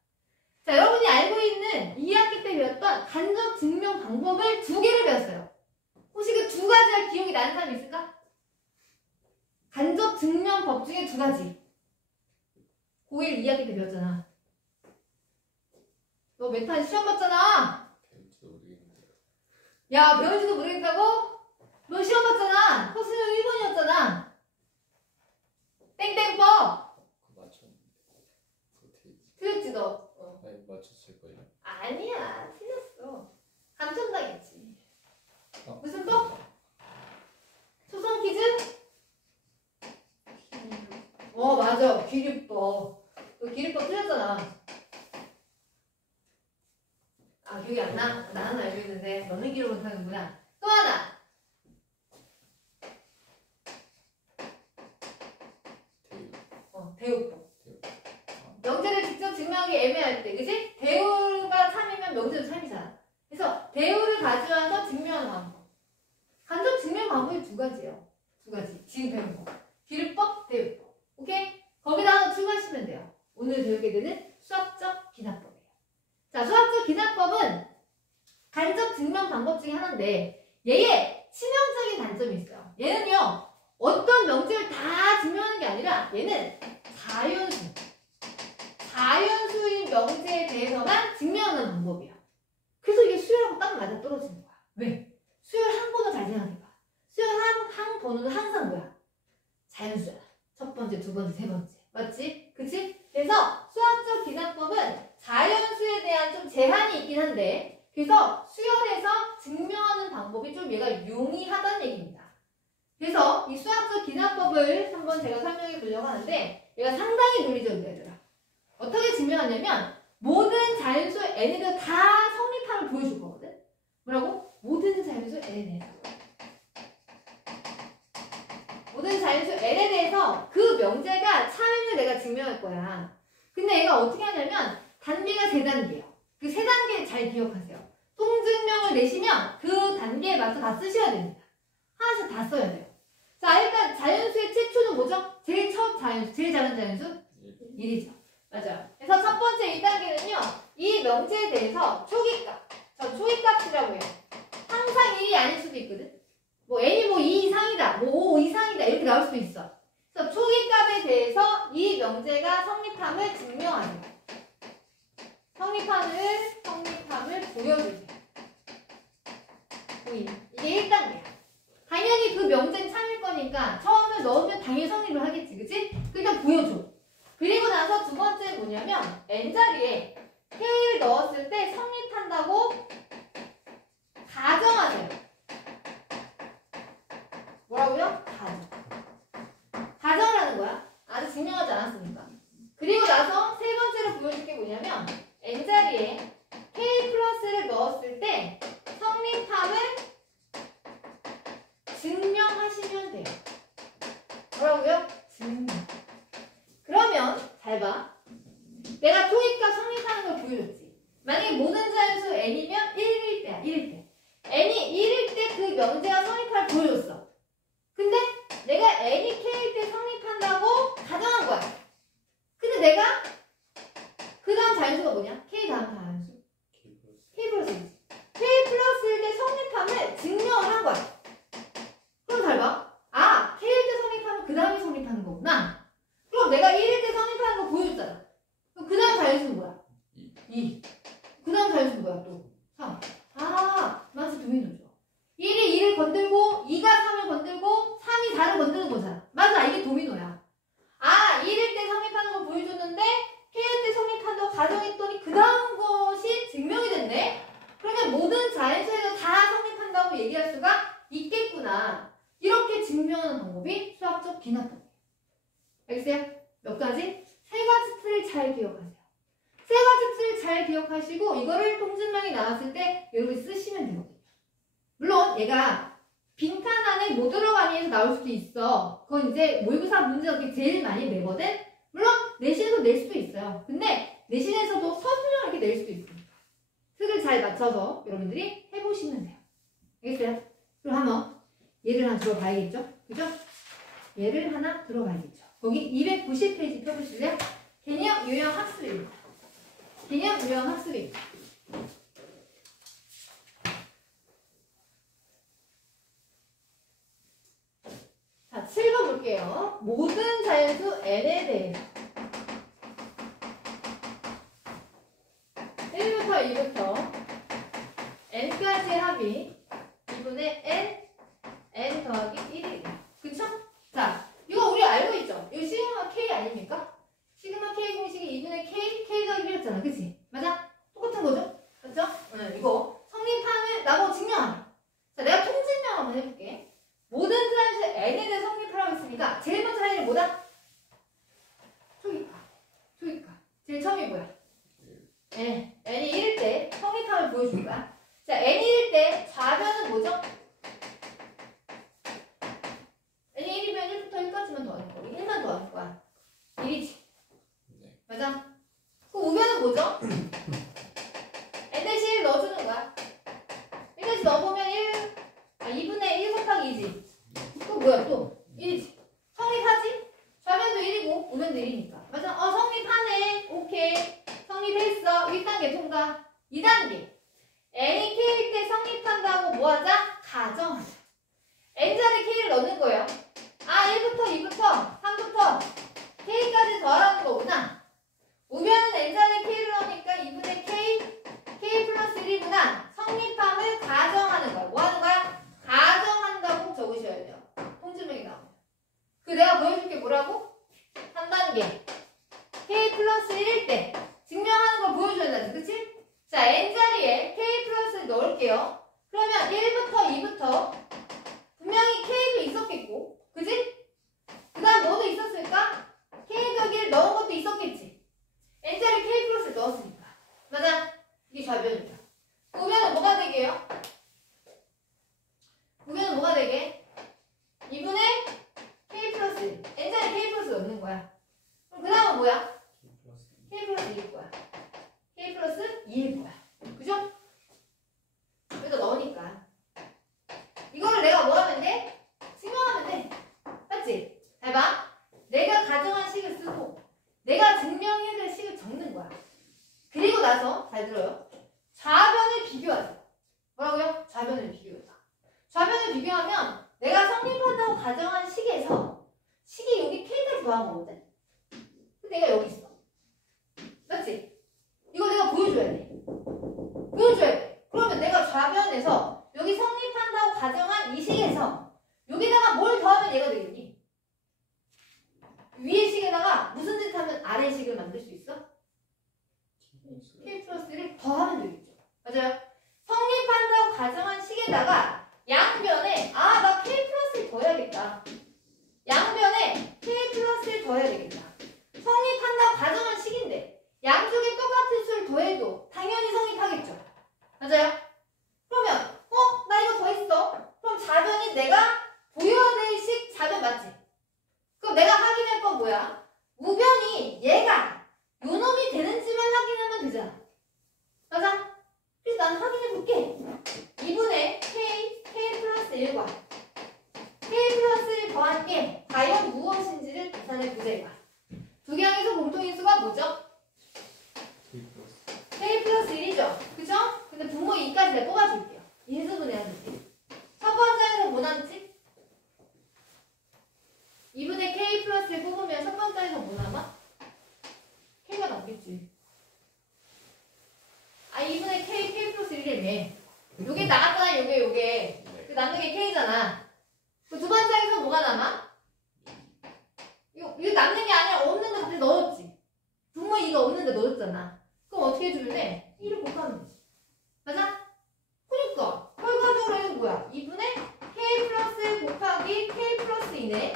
자, 여러분이 알고 있는 2학기 때 배웠던 간접 증명 방법을 2개를 배웠어요. 혹시 그 2가지가 기억이 나는 사람이 있을까? 간접 증명법 중에 2가지. 고1 2학기 때 배웠잖아. 너 메탄 시험 봤잖아. 배울지도 모르겠는데요. 야, 배울지도 모르겠다고? 너 시험 봤잖아. 너 수능 1번이었잖아. 땡땡법. 그거 맞췄는데. 그거 틀렸지 너. 아니 맞췄을걸요? 아니야, 틀렸어. 감점당했지. 아, 무슨 법? 초성 퀴즈? 맞아. 기류법. 너 기류법 틀렸잖아. 아, 기억이 안 나? 나는 알고 있는데 너는 기억 못하는구나. 또 하나. 대우법. 명제를 직접 증명하기 애매할 때, 그치? 대우가 3이면 명제도 3이잖아. 그래서 대우를 가져와서 증명하는 방법. 간접 증명 방법이 2가지예요. 2가지. 지금 배운 거. 기류법, 대우법. 오케이? 거기다 하나 추가하시면 돼요. 오늘 배우게 되는 수학적 기납법이에요. 자, 수학적 기납법은 간접 증명 방법 중에 하나인데 얘의 치명적인 단점이 있어요. 얘는요, 어떤 명제를 다 증명하는 게 아니라 얘는 자연수인 명제에 대해서만 증명하는 방법이야. 그래서 이게 수열하고 딱 맞아 떨어지는 거야. 왜? 수열 한 번호 잘 생각해봐. 수열 한 번호는 항상 뭐야? 자연수야. 첫 번째, 두 번째, 세 번째. 맞지? 그치? 그래서 수학적 기납법은 자연수에 대한 좀 제한이 있긴 한데 그래서 수열에서 증명하는 방법이 좀 얘가 용이하다는 얘기입니다. 그래서 이 수학적 기납법을 한번 제가 설명해 보려고 하는데 얘가 상당히 논리적이다 얘들아. 어떻게 증명하냐면 모든 자연수 n에 다 성립함을 보여줄 거거든. 뭐라고? 모든 자연수 n에 대해서. 모든 자연수 n에 대해서 그 명제가 참임을 내가 증명할 거야. 근데 얘가 어떻게 하냐면 단계가 3단계예요. 그 3단계 잘 기억하세요. 통증명을 내시면 그 단계에 맞춰 다 쓰셔야 됩니다. 하나씩 다 써야 돼요. 자, 일단 자연수의 최초는 뭐죠? 제일 첫 자연수, 제일 작은 자연수? 1이죠. 맞아요. 그래서 첫 번째 1단계는요. 이 명제에 대해서 초기값, 저 초기값이라고 해요. 항상 1이 아닐 수도 있거든. 뭐 n이 뭐 2 이상이다, 뭐 5 이상이다 이렇게 나올 수도 있어. 그래서 초기값에 대해서 이 명제가 성립함을 증명하세요. 성립함을 보여주세요. 이게 1단계야. 당연히 그 명제는 참일 거니까 처음에 넣으면 당연히 성립을 하겠지, 그치? 일단 보여줘. 그리고 나서 두 번째 뭐냐면 n자리에 k를 넣었을 때 성립한다고 가정하세요. 뭐라고요? 가정을 하는 거야. 아직 증명하지 않았으니까. 그리고 나서 세 번째로 보여줄 게 뭐냐면 n자리에 k 플러스를 넣었을 때 성립함을 증명하시면 돼요. 뭐라고요? 증명. 그러면 잘 봐. 내가 토익값 성립하는 걸 보여줬지. 만약에 모든 자연수 n이면 1일 때야. 1일 때. n이 1일 때 그 명제가 성립할 보여줬어. 근데 내가 n이 k일 때 성립한다고 가정한 거야. 근데 내가 그 다음 자연수가 뭐냐? k 다음 자연수. k 플러스지. k 플러스일 때 성립함을 증명을 한 거야. 그럼 잘 봐. 아, k일 때 성립하면 그 다음에 성립하는 거구나. 그럼 내가 1일 때 성립하는 거 보여줬잖아. 그럼 그 다음 자연수는 뭐야? 2. 그 다음 자연수는 뭐야 또? 3. 아, 마치 도미노죠. 1이 2를 건들고 2가 3을 건들고 3이 4를 건드는 거잖아. 맞아, 이게 도미노야. 아, 1일 때 성립하는 거 보여줬는데 k일 때 성립한다고 가정했더니 그 다음 것이 증명이 됐네? 그러면 모든 자연수에서 다 성립한다고 얘기할 수가 있겠구나. 이렇게 증명하는 방법이 수학적 기납법이에요. 알겠어요? 몇 가지? 3가지 틀을 잘 기억하세요. 3가지 틀을 잘 기억하시고 이거를 통증명이 나왔을 때 여러분이 쓰시면 되거든요. 물론 얘가 빈칸 안에 못 들어가니 해서 나올 수도 있어. 그건 이제 모의고사 문제가 제일 많이 내거든? 물론 내신에서 낼 수도 있어요. 근데 내신에서도 서술형 이렇게 낼 수도 있습니다. 틀을 잘 맞춰서 여러분들이 해보시면 돼요. 알겠어요? 그럼 한번 예를 하나 들어봐야겠죠? 그죠? 예를 하나 들어봐야겠죠. 거기 290페이지 펴보실래요? 개념 유형 학습입니다. 개념 유형 학습입니다. 자, 7번 볼게요. 모든 자연수 n에 대해서 1부터 2부터 n까지 합이 2분의 n 더하기 1이에요. 그쵸? 자, 이거 우리 알고 있죠? 이거 시그마 k 아닙니까? 시그마 k 공식이 2분의 k 더하기 1이었잖아. 그치? 맞아? 똑같은 거죠? 맞죠? 이거 성립함을 나보고 증명하네. 자, 내가 통증명 한번 해볼게. 모든 자연수 n에 대해 성립하라고 했으니까 제일 먼저 할 일은 뭐다? 초기값. 제일 처음이 뭐야? 네, n이 1일 때 성립함을 보여줄 거야. 자, n이 1일 때 좌변은 뭐죠? n이 1이면 1부터 1까지만 더하는 거고 1만 더하는 거야. 1이지. 맞아? 그 우변은 뭐죠? n 대신 1 넣어주는 거야. 1 대신 넣어보면 2분의 1 곱하기 2지. 또 뭐야 또? 1이지. 성립하지? 좌변도 1이고 우변도 1이니까. 맞아? 성립하네. 오케이. 성립했어. 1단계 통과. 2단계. n이 k일 때 성립한다고 뭐하자? 가정하자. n자리 k를 넣는 거예요. 아, 1부터 2부터 3부터 k까지 더하라는 거구나. 우변은 n자리 k를 넣으니까 2분의 k 플러스 1이구나. 성립함을 가정하는 거야. 뭐 하는 거야? 가정한다고 적으셔야 돼요. 통증명이 나오면. 그 내가 보여줄 게 뭐라고? 3단계. k 플러스 1일 때 증명하는 걸 보여줘야 되지. 그치? 자, n자리에 k 플러스를 넣을게요. 그러면 1부터 2부터 분명히 k도 있었겠고 좌변이다. 우변은 뭐가 되게요? 우변은 뭐가 되게? 2분의 K 플러스 1. n자에 K 플러스 넣는 거야. 그럼 그 다음은 뭐야? K 플러스 2일 거야. K 플러스 2일 거야. 그죠? 여기다 넣으니까. 이거를 내가 뭐 하면 돼? 증명하면 돼. 맞지? 잘 봐. 내가 가정한 식을 쓰고 내가 증명해야 될 식을 적는 거야. 그리고 나서 잘 들어요. 좌변을 비교하자. 뭐라고요? 좌변을 비교하자. 좌변을 비교하면 내가 성립한다고 가정한 식에서 식이 여기 K가 좋아한 거거든. 근데 내가 여기 있어. 맞지? 이거 내가 보여줘야 돼. 보여줘야 돼. 그러면 내가 좌변에서 여기 성립한다고 가정한 이 식에서 여기다가 뭘 더하면 얘가 되겠니? 위의 식에다가 무슨 짓 하면 아래 식을 만들 수 있어? K 플러스를 더하면 되겠죠. 맞아요? 성립한다고 가정한 식에다가 양변에 나 K 플러스를 더해야겠다. 양변에 K 플러스를 더해야 되겠다. 성립한다고 가정한 식인데 양쪽에 똑같은 수를 더해도 당연히 성립하겠죠. 맞아요? 그러면 나 이거 더했어. 그럼 좌변이 내가 보여야 될 식 좌변 맞지? 그럼 내가 확인할 건 뭐야? 우변이 얘가 요 놈이 되는지만 확인하면 되잖아. 맞아? 그래서 난 확인해볼게. 2분의 K 플러스 1과 K 플러스 1 더한 게 과연 무엇인지를 계산해보자 이거야. 두 개 항에서 공통인수가 뭐죠? K 플러스 1이죠. 그죠? 근데 분모 2까지 내가 뽑아줄게요. 인수분해 해줄게. 첫 번째 항에서 뭐 남지? 2분의 K 플러스 1 뽑으면 첫 번째 항에서 뭐 남아? K가 남겠지. 2분의 K 플러스 1이네. 요게 나갔잖아, 요게. 그 남는 게 K잖아. 그 두 번째 항에서 뭐가 남아? 이거 남는 게 아니라 없는데 갑자기 넣었지. 분모 2가 없는데 넣었잖아. 그럼 어떻게 해주면 돼? 1을 곱하면 되지. 맞아? 그러니까 결과적으로 이건 뭐야? 2분의 K 플러스 1 곱하기 K 플러스 2네.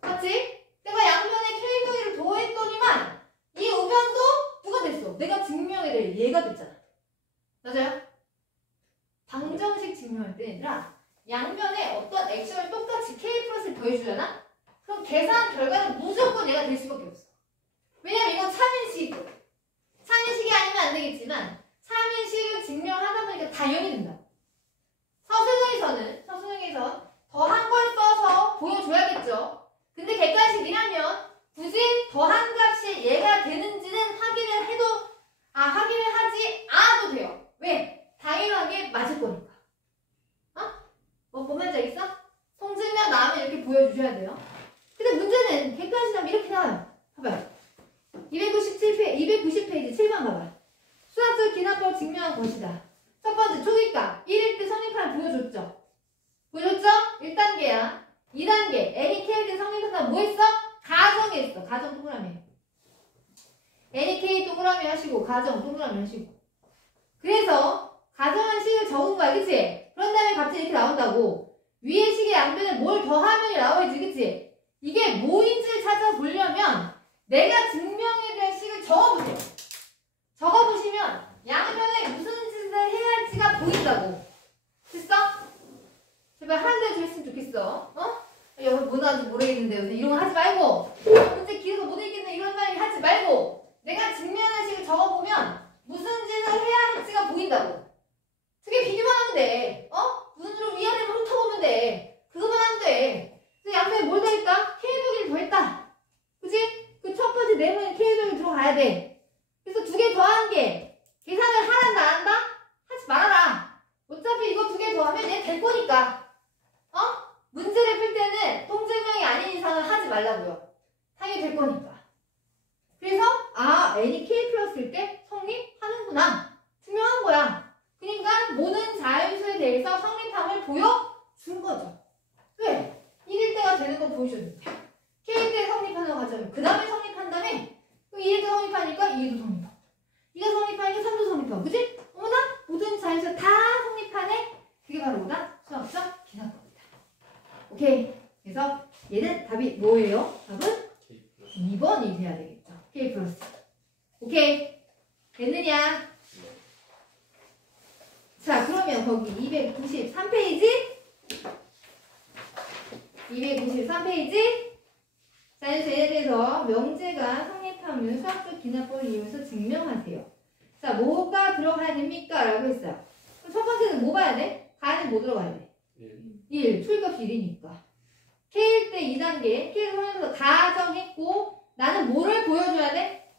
맞지? 내가 양변에 K 더이를 더했더니만 이 우변도 누가 됐어? 내가 증명해야 될 얘가 됐잖아. 맞아요? 방정식 증명할 때 아니라 양변에 어떤 액션을 똑같이 K 플러스를 더해주잖아? 그럼 계산 결과는 무조건 얘가 될 수밖에 없어. 왜냐면 이건 3인식이거든. 3인식이 아니면 안 되겠지만 3인식을 증명하다 보니까 당연히 된다. 서술형에선 더한 걸 써서 보여줘야겠죠. 근데 객관식이라면 굳이 더한 값이 얘가 되는지는 확인을 하지 않아도 돼요. 왜? 당연하게 맞을 거니까. 뭐 보면 적 있어? 성질면 나오면 이렇게 보여주셔야 돼요. 근데 문제는 객관식이라면 이렇게 나와요. 봐봐요. 290페이지 7번 봐봐. 수학적 기납법 증명한 것이다. 첫 번째 초기값 1일 때 성립하는 보여줬죠? 보여줬죠? 1단계야. 2단계 N이 K일 때 성립한다. 뭐 했어? 가정했어. 가정 동그라미. N이 K 동그라미 하시고 가정 동그라미 하시고. 그래서 가정한 식을 적은 거야. 그치? 그런 다음에 갑자기 이렇게 나온다고. 위의 식의 양변에 뭘 더하면 나오지. 그치? 이게 뭐인지를 찾아보려면 내가 증명해야 될 식을 적어보세요. 적어보시면 양변에 무슨 짓을 해야 할지가 보인다고. 됐어? 제발 하는 대로 좀 했으면 좋겠어. 여기 뭐 나왔는지 모르겠는데 요새 이런 거 하지 말고 문제 길어서 못 읽겠네 이런 말 하지 말고 내가 증명할 식을 적어보면 무슨 짓을 해야 할지가 보인다고. 두 개 비교만 하면 돼. 눈으로 위아래로 훑어보면 돼. 그거만 하면 돼. 그래서 양변에 뭘 더했다? K더기를 더했다. 그치? 그 첫 번째 네모에 K더기 들어가야 돼. 그래서 두 개 더한 게 계산을 하란다 안 한다? 하지 말아라. 어차피 이거 두 개 더하면 얘 될 거니까. 문제를 풀 때는 통증명이 아닌 이상은 하지 말라고요. 당연히 될 거니까. 그래서 N이 K 플러스일 때 성립하는구나. 증명한 거야. 그러니까 모든 자연수에 대해서 성립함을 보여준 거죠. 왜? 1일 때가 되는 거 보여줬는데 K일 때 성립하는 과정을 그 다음에 성립한 다음에 1일 때 성립하니까 2도 성립하고 2가 성립하니까 3도 성립하고 그치? 어머나 모든 자연수 다 성립하네. 그게 바로 뭐다? 수학적 기납법이다. 오케이. 그래서 얘는 답이 뭐예요? 답은 2번이 돼야 되겠죠. K 플러스. 오케이. 됐느냐? 293페이지. 293페이지. 자, 이제 얘에 대해서 명제가 성립하면 수학적 기납법을 이용해서 증명하세요. 자, 뭐가 들어가야 됩니까? 라고 했어요. 그럼 첫 번째는 뭐 봐야 돼? 가야는 뭐 들어가야 돼? 1. 초일값 1이니까. K일 때 2단계. K를 하면서 가정했고, 나는 뭐를 보여줘야 돼?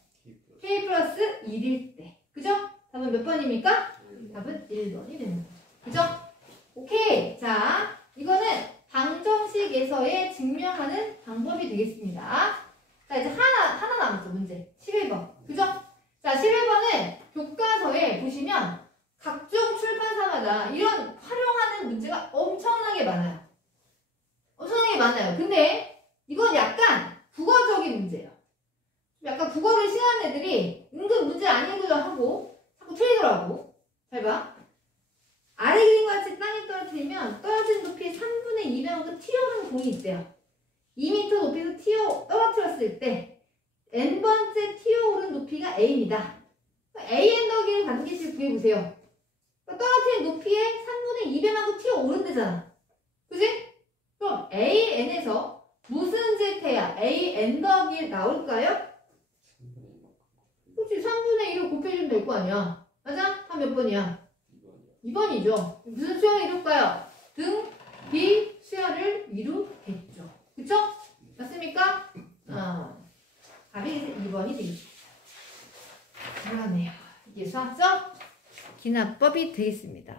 K 플러스 1일 때. 그죠? 답은 몇 번입니까? 답은 1번이 되는 거죠. 그죠? 오케이. 자, 이거는 방정식에서의 증명하는 방법이 되겠습니다. 자, 이제 하나 남았죠, 문제. 11번. 그죠? 자, 11번은 교과서에 보시면 각종 출판사마다 이런 활용하는 문제가 엄청나게 많아요. 엄청나게 많아요. 근데 이건 약간 국어적인 문제예요. 약간 국어를 싫어하는 애들이 은근 문제 안 읽으려 하고 자꾸 틀리더라고. 잘 봐. 아래 그림과 같이 땅에 떨어뜨리면 떨어진 높이 3분의 2배만큼 튀어오르는 공이 있대요. 2m 높이에서 떨어뜨렸을 때 n번째 튀어오른 높이가 a입니다. an 더하기를 반드시 구해보세요. 떨어뜨린 높이의 3분의 2배만큼 튀어오른대잖아. 그지? 그럼 an에서 무슨 제태야? an 더하기 1 나올까요? 그렇지. 3분의 1을 곱해주면 될 거 아니야. 맞아? 한 몇 번이야? 2번이죠. 무슨 수열을 이룰까요? 등, 비, 수열을 이루겠죠. 그쵸? 맞습니까? 답이 2번이 되겠습니다. 잘하네요. 이게 수학적 기납법이 되겠습니다.